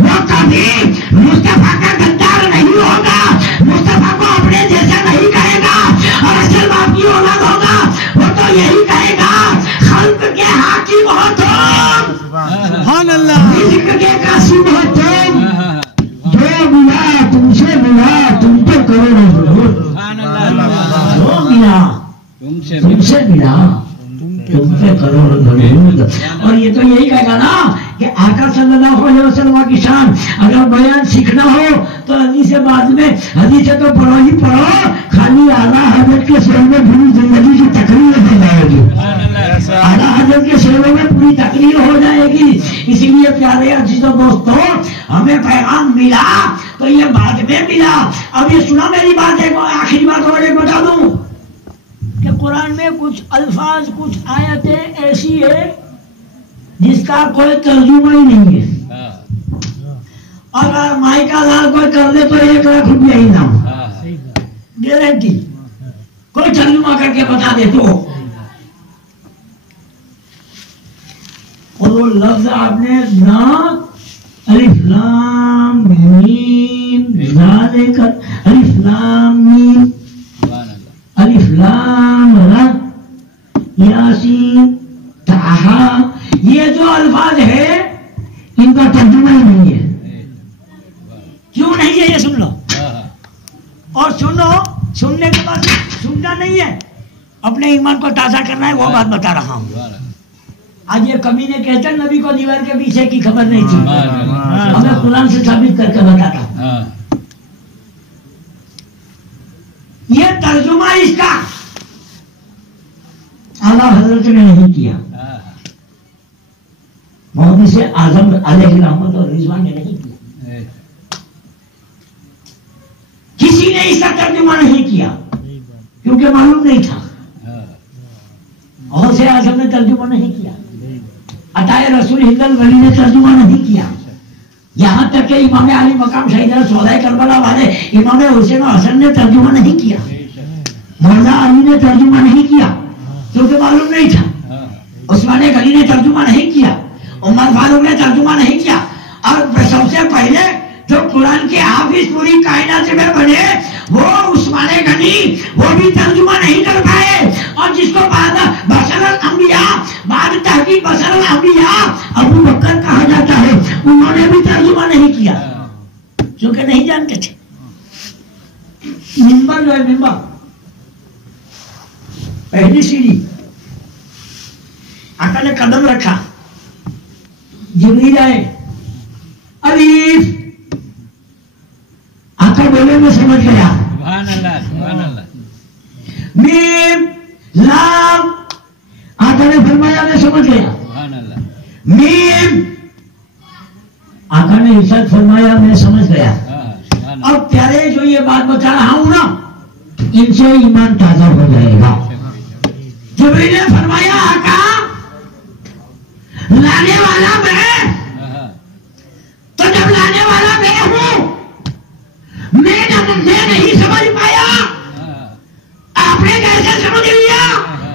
وہ کبھی مصطفیٰ کا غدار نہیں ہوگا، مصطفیٰ کو اپنے جیسا نہیں کہے گا. اور اصل باپ کی اولاد ہوگا وہ تو یہی کہے گا خلق کے حاکم ہو تم، سبحان اللہ، رزق کے قاسم ہو تم، جو ملا تم سے ملا تم تو کرو ضرور، جو ملا تم سے ملا تم پہ کرو ضرور. اور یہ تو یہی کہے گا نا کہ آقا صلی اللہ علیہ وسلم کی شان اگر بیان سیکھنا ہو تو حدیث بعد میں حدیث تو پڑھو ہی پڑھو، خالی اعلیٰ حضرت کے شعر میں پوری زندگی کی تقریر ہو جائے گی، اعلیٰ حضرت کے شعروں میں پوری تقریر ہو جائے گی. اسی لیے پیارے عزیزو دوستو ہمیں پیغام ملا تو یہ بعد میں ملا. اب یہ سنا میری بات ہے، آخری بات اور ایک بتا دوں کہ قرآن میں کچھ الفاظ کچھ آیتیں ایسی ہے جس کا کوئی ترجمہ ہی نہیں ہے. اگر مائی کا لال کوئی کر دے تو 1 لاکھ روپیہ انعام. गारंटी। कोई तर्जुमा करके बता दे तो। और वो लफ्ज आपने ना अलिफ लाम मीम ज़ालिक अलिफ लाम मीम अलिफ लाम रा यासीन ताहा, ये जो अल्फाज है इनका तर्जुमा ही नहीं है। क्यों नहीं है ये सुन लो, और सुनो, सुनने के बाद सुनना नहीं है, अपने ईमान को ताज़ा करना है, वो बात बता रहा हूँ। आज ये कमीने कहते हैं नबी को दीवार के पीछे की खबर नहीं थी, हमें कुरान से साबित करके बताता। ये तर्जुमा इसका आला हजरत ने नहीं किया, मोहम्मद से आजम अलैहि रहमत और रिजवान ने नहीं किया, किसी ने इसका तर्जुमा नहीं किया क्योंकि मालूम नहीं था। और से आजम ने तर्जुमा नहीं किया, अताए रसूल हिंदल वली ने तर्जुमा नहीं किया, यहाँ तक कि इमाम अली मकाम शहीद सौदा करबला वाले इमाम हुसैन और हसन ने तर्जुमा नहीं किया, मौला अली ने तर्जुमा नहीं किया क्योंकि मालूम नहीं था, उस्मान गनी ने तर्जुमा नहीं किया, उमर फारूक ने तर्जुमा नहीं किया, और सबसे पहले जो कुरान के हाफिज पूरी कायनात में बने वो उस्मान गनी, वो भी तर्जुमा नहीं कर पाए, और जिसको बाद बशरल अंबिया, बाद तहकीक बशरल अंबिया अबू बकर कहा जाता है, उन्होंने भी तर्जुमा नहीं किया क्योंकि नहीं जानते थे। मिंबर जो है, मिंबर पहली सीढ़ी, आका ने कदम रखा, जिब्रील आए, अलीफ, आका बोले मैं समझ गया, सुभान अल्लाह, सुभान अल्लाह, मीम लाम, आका ने फरमाया मैं समझ गया, सुभान अल्लाह, मीम, आका ने इरशाद फरमाया मैं समझ गया। सुभान और प्यारे जो ये बात बता रहा हूं ना, इनसे ईमान ताजा हो जाएगा। जिब्रील ने फरमाया आका लाने वाला मैं, तो जब लाने वाला मैं हूं, मैं नहीं समझ पाया, आपने कैसे समझ लिया?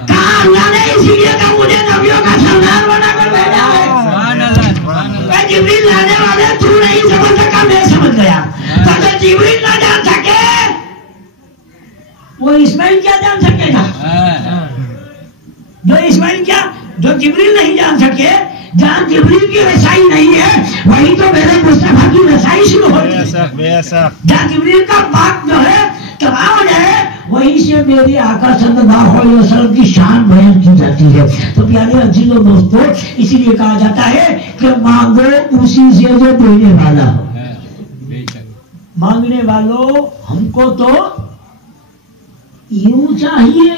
कहा अल्लाह ने इसीलिए तो मुझे नबियों का सरदार बनाकर भेजा है। सुभान अल्लाह, सुभान अल्लाह, जिब्रील लाने वाले तू नहीं समझ सका, मैं समझ गया। तो जो जिब्रील ना जान सके वो इस्माइल क्या जान सकेगा? जो इस्माइल क्या, जो जिब्रील नहीं जान सके, जहाँ जिब्रील की रसाई नहीं है वही तो मेरे मुस्तफा की रसाई शुरू होती है। जहाँ जिब्रील का बात जो है तबाह हो जाए, वहीं से मेरे आका सल्लल्लाहु अलैहि वसल्लम की शान बयान की जाती है। तो प्यारे अजीजों दोस्तों, इसीलिए कहा जाता है कि मांगो उसी से जो देने वाला हो। मांगने वालों, हमको तो यूं चाहिए,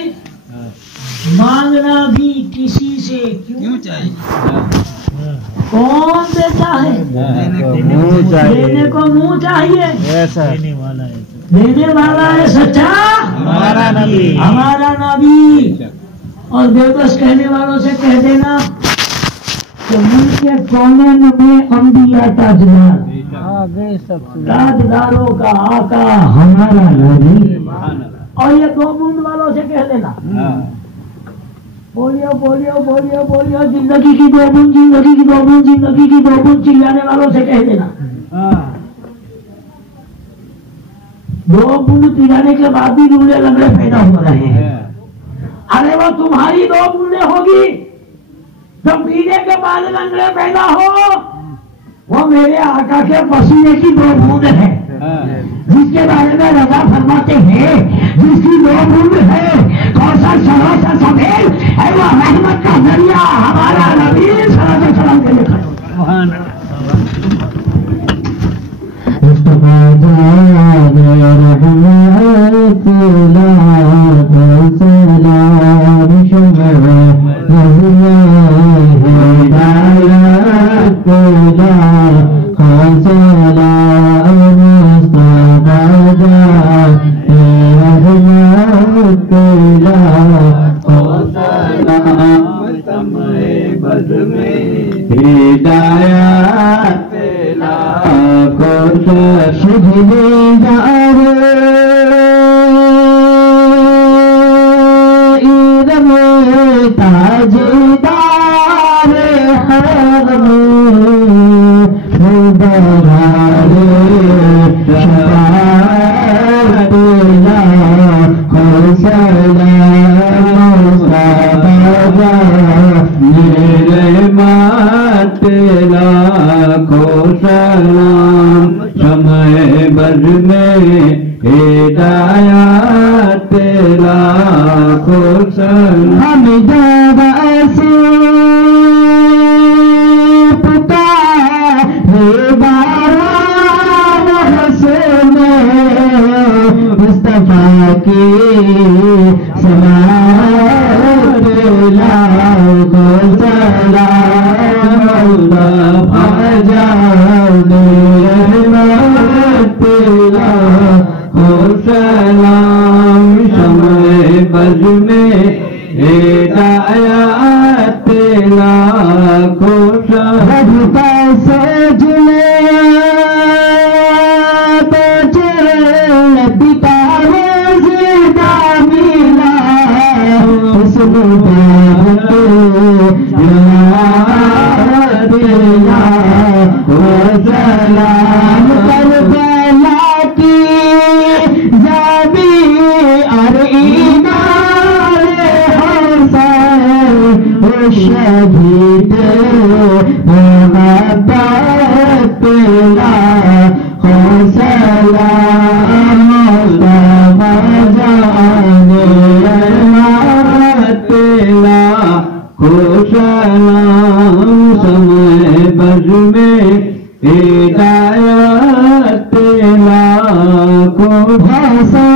मांगना भी किसी से क्यों चाहिए? कौन देता है? देने को मुंह चाहिए। देने वाला है सच्चा हमारा नबी, हमारा नबी। और बेबस कहने वालों से कह देना कि मुल्क के कोने में अंबिया ताजदार, ताजदारों का आका हमारा नबी। और ये दो बूंद वालों से कह देना, बोलियो बोलियो बोलियो बोलियो, जिंदगी की दो बूंद, जिंदगी की दो बूंद, जिंदगी की दो बूंद, चिल्लाने वालों से कह देना। दो बूंद पिलाने के बाद भी लूले लंगड़े पैदा हो रहे हैं। अरे वो तुम्हारी दो बूंदें होगी जो पीने के बाद लंगड़े पैदा हो, वो मेरे आका के पसीने की दो बूंद है, जिसके बारे में रजा फरमाते हैं जिसकी दो बूंद है, कौशल सरोसा सफेद है, वो रहमत का जरिया हमारा नबी सल्लल्लाहु अलैहि वसल्लम के लिए खड़ा। بر میں ہدایت لاکھوں سلام ہم جب ایسے پتا ہے باران حسن مصطفیٰ کی صلوات لاکھوں سلام آجان رحمت لاکھوں سلام شمع بز میں ہدایت لاکھوں سلام سجنے سلام کربلا کی زبی اور ایمان حسین شہید محبت لاکھوں سلام جان رحمت لاکھوں سلام سمے بز میں ہدایت لاکھوں بھاسا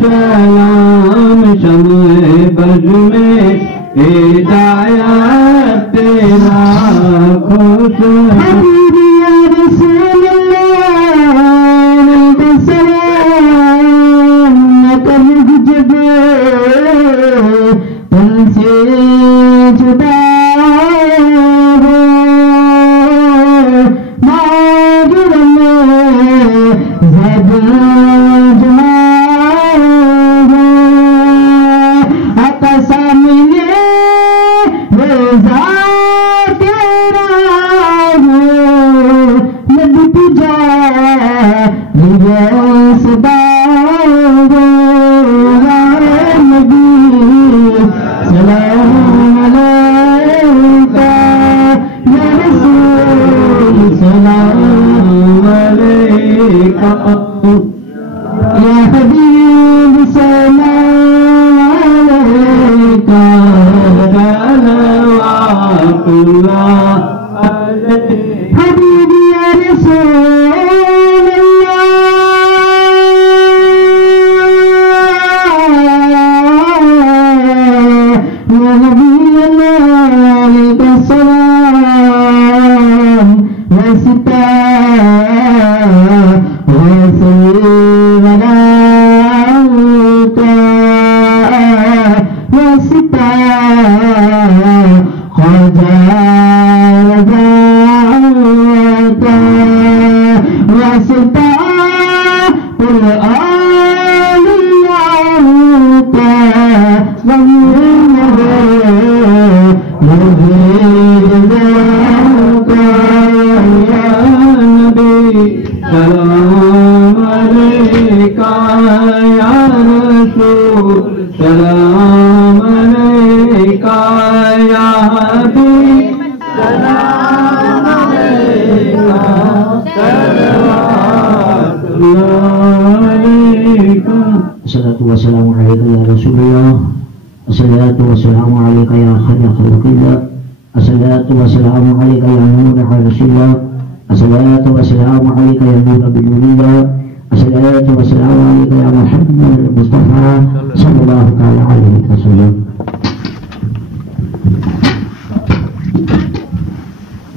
سلام شمع بز میں ہدایت لاکھوں سلام والسلام عليك يا رسول الله. الصلاة والسلام عليك يا خير خلق الله. الصلاة والسلام عليك يا نور عرش الله. الصلاة والسلام عليك يا نور بنور الله. الصلاة والسلام عليك يا محمد المصطفى صلى الله تعالى عليه وسلم.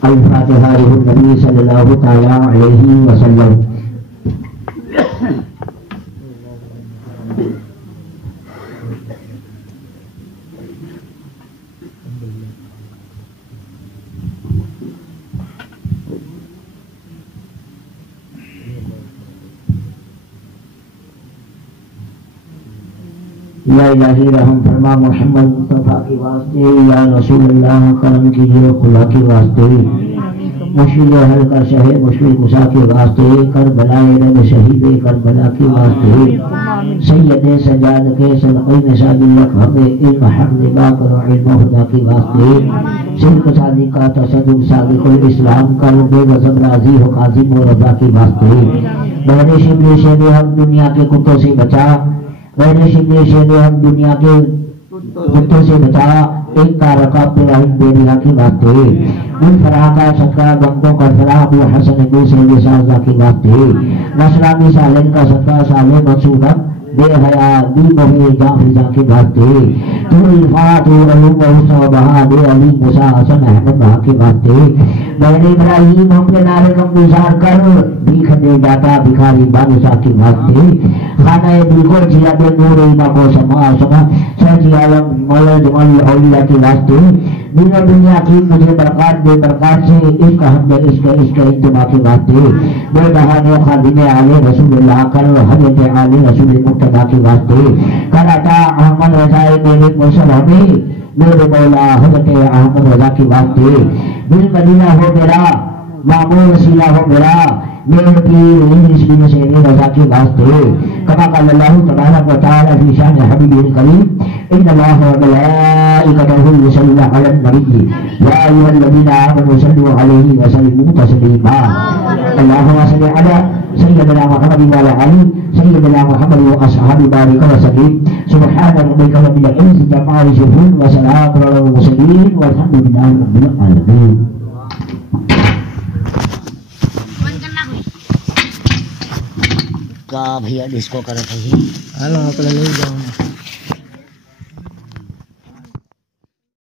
الفاتحة للنبي صلى الله تعالى عليه وسلم. یا الہی رحم فرما محمد مصطفیٰ کے واسطے، یا رسول اللہ کرم کیجیے خدا کے واسطے، مشکل حل کر شہر مشکل مسا کے واسطے، کربلا رب شہید کربلا کے واسطے، سید سجاد کے صدقے میں شادی رکھ علم حق نبا کرو علم خدا کے واسطے، صدق صادق کا تصدق صادق الاسلام کر بے غضب راضی ہو قاضی و رضا کے واسطے، بہر شبر شہر ہم دنیا کے کتوں سے بچا، بہر شبر شہر ہم دنیا کے کتوں سے بچا، ایک کا رکاب پہ رحم بے رہا کی واسطے، ان فراہ کا صدقہ غموں کا فراہ ابو حسن ابو سید سازہ کی واسطے، نصرہ بھی سالن کا صدقہ سالے منصورت بے حیا دی بہے جاں فضا کی واسطے، تو الفات و علوم و حسن و بہا دے علی موسیٰ حسن احمد بہا کی واسطے، بہن ابراہیم ہم کے نعرے کم گزار کر بھیکھ دے داتا بھکاری بانسا کی واسطے، خانہ دل کو جیا دے نور ایمہ کو سما سما سچی عالم مولا جمال اولیاء کی واسطے، دین و دنیا کی مجھے برکات دے برکات سے عشق حمد عشق عشق انتما کی واسطے، بے بہانے خادم آل رسول اللہ کر حضرت آل رسول مقتدہ کی واسطے، کر عطا احمد رضائے میرے مرسل ہمیں میرے مولا حضرت احمد رضا کی واسطے، دل مدینہ ہو میرا معمول وسیلہ ہو میرا میرے پیر انگلش بن سیر رضا کے واسطے، کما قال اللہ تبارک و تعالی فی شان حبیب الکریم ان اللہ و ملائکتہ یصلون علی النبی یا ایھا الذین آمنوا صلوا علیہ وسلموا تسلیما، اللهم صل علی سیدنا محمد وعلی آل سیدنا محمد واصحاب بارک وسلم، سبحان ربک رب العزۃ عما یصفون وسلام علی المرسلین والحمد للہ رب العالمین۔ کا بھیا ڈسکو کرت ہے، ہلو اپنے لے جاؤں